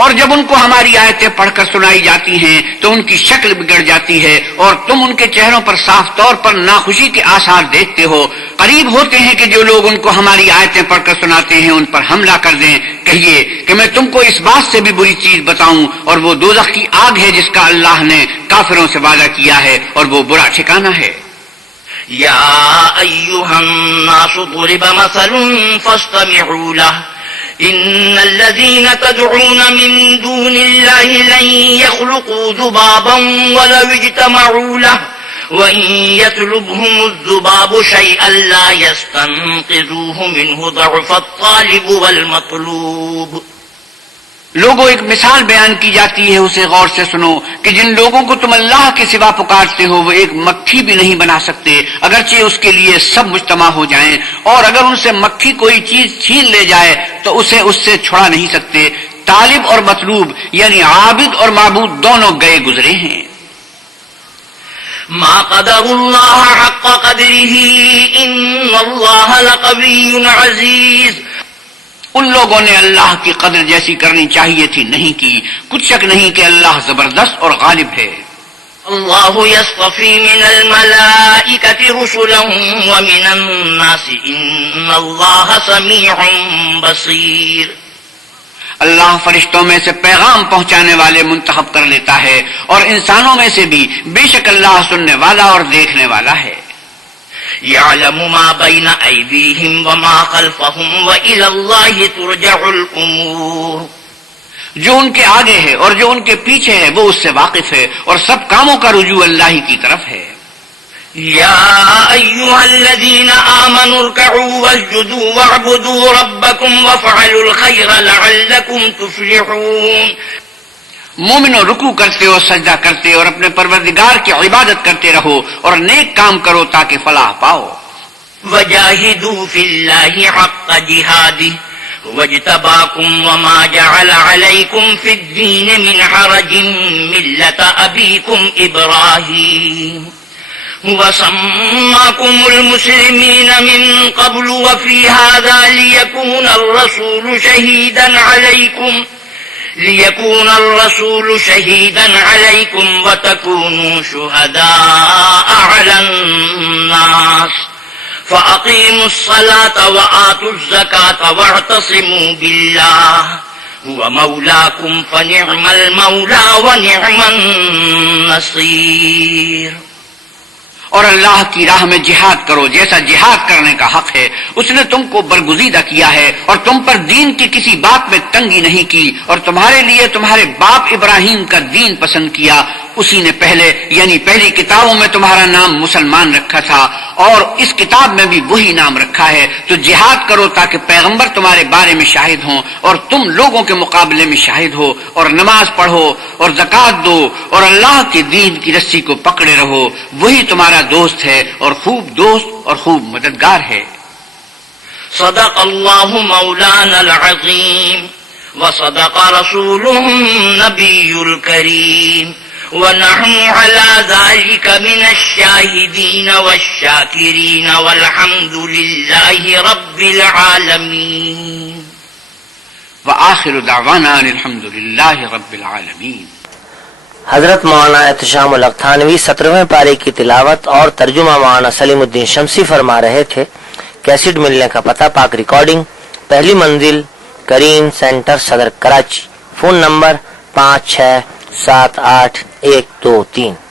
اور جب ان کو ہماری آیتیں پڑھ کر سنائی جاتی ہیں تو ان کی شکل بگڑ جاتی ہے، اور تم ان کے چہروں پر صاف طور پر ناخوشی کے آثار دیکھتے ہو. قریب ہوتے ہیں کہ جو لوگ ان کو ہماری آیتیں پڑھ کر سناتے ہیں ان پر حملہ کر دیں. کہیے کہ میں تم کو اس بات سے بھی بری چیز بتاؤں، اور وہ دوزخ کی آگ ہے جس کا اللہ نے کافروں سے وعدہ کیا ہے، اور وہ برا ٹھکانہ ہے. یا ایھا الناس ضرب مثل فاستمعوا له إن الذين تدعون من دون الله لن يخلقوا ذبابا ولو اجتمعوا له وإن يطلبهم الذباب شيئا لا يستنقذوه منه ضعف الطالب والمطلوب. لوگوں ایک مثال بیان کی جاتی ہے، اسے غور سے سنو کہ جن لوگوں کو تم اللہ کے سوا پکارتے ہو وہ ایک مکھی بھی نہیں بنا سکتے اگرچہ اس کے لیے سب مجتمع ہو جائیں، اور اگر ان سے مکھی کوئی چیز چھین لے جائے تو اسے اس سے چھڑا نہیں سکتے. طالب اور مطلوب یعنی عابد اور معبود دونوں گئے گزرے ہیں. ما قدر الله حق قدره إن الله لقوي عزيز. ان لوگوں نے اللہ کی قدر جیسی کرنی چاہیے تھی نہیں کی. کچھ شک نہیں کہ اللہ زبردست اور غالب ہے. اللہ یصطفی من الملائکة رسلا ومن الناس ان اللہ سمیع بصیر. اللہ فرشتوں میں سے پیغام پہنچانے والے منتخب کر لیتا ہے، اور انسانوں میں سے بھی بے شک اللہ سننے والا اور دیکھنے والا ہے. يعلم ما بين أيديهم وما خلفهم وإلى الله ترجع الأمور. جو ان کے آگے ہے اور جو ان کے پیچھے ہے وہ اس سے واقف ہے، اور سب کاموں کا رجوع اللہ ہی کی طرف ہے. يا أيها الذين آمنوا اركعوا واسجدوا واعبدوا ربكم وافعلوا الخير لعلكم تفلحون. مومنوں رکوع کرتے اور سجدہ کرتے اور اپنے پروردگار کی عبادت کرتے رہو اور نیک کام کرو تاکہ فلاح پاؤ. وجاہدوا فی اللہ حق جہادہ واجتباکم وما جعل علیکم فی الدین من حرج ملت ابیکم ابراہیم وسماکم المسلمین من قبل وفی هذا لیکون الرسول شہیدا علیکم وتکونوا شہداء علی الناس فأقیموا الصلاة وآتوا الزکاة واعتصموا باللہ هو مولاکم فنعم المولا ونعم النصیر. اور اللہ کی راہ میں جہاد کرو جیسا جہاد کرنے کا حق ہے. اس نے تم کو برگزیدہ کیا ہے اور تم پر دین کی کسی بات میں تنگی نہیں کی، اور تمہارے لیے تمہارے باپ ابراہیم کا دین پسند کیا. اسی نے پہلے یعنی پہلی کتابوں میں تمہارا نام مسلمان رکھا تھا، اور اس کتاب میں بھی وہی نام رکھا ہے. تو جہاد کرو تاکہ پیغمبر تمہارے بارے میں شاہد ہوں اور تم لوگوں کے مقابلے میں شاہد ہو، اور نماز پڑھو اور زکوٰۃ دو اور اللہ کے دین کی رسی کو پکڑے رہو. وہی تمہارا دوست ہے اور خوب دوست اور خوب مددگار ہے. صدق اللہ مولانا العظیم وصدق رسوله النبی الکریم ونحن على ذلك من الشاهدين والشاكرين والحمد لله رب العالمين. وآخر دعوانا الحمد لله رب العالمين. حضرت مولانا احتشام الحق تھانوی 17ویں پارے کی تلاوت اور ترجمہ مولانا سلیم الدین شمسی فرما رہے تھے۔ کیسٹ ملنے کا پتہ پاک ریکارڈنگ، پہلی منزل، کریم سینٹر، صدر کراچی۔ Phone number 5678 123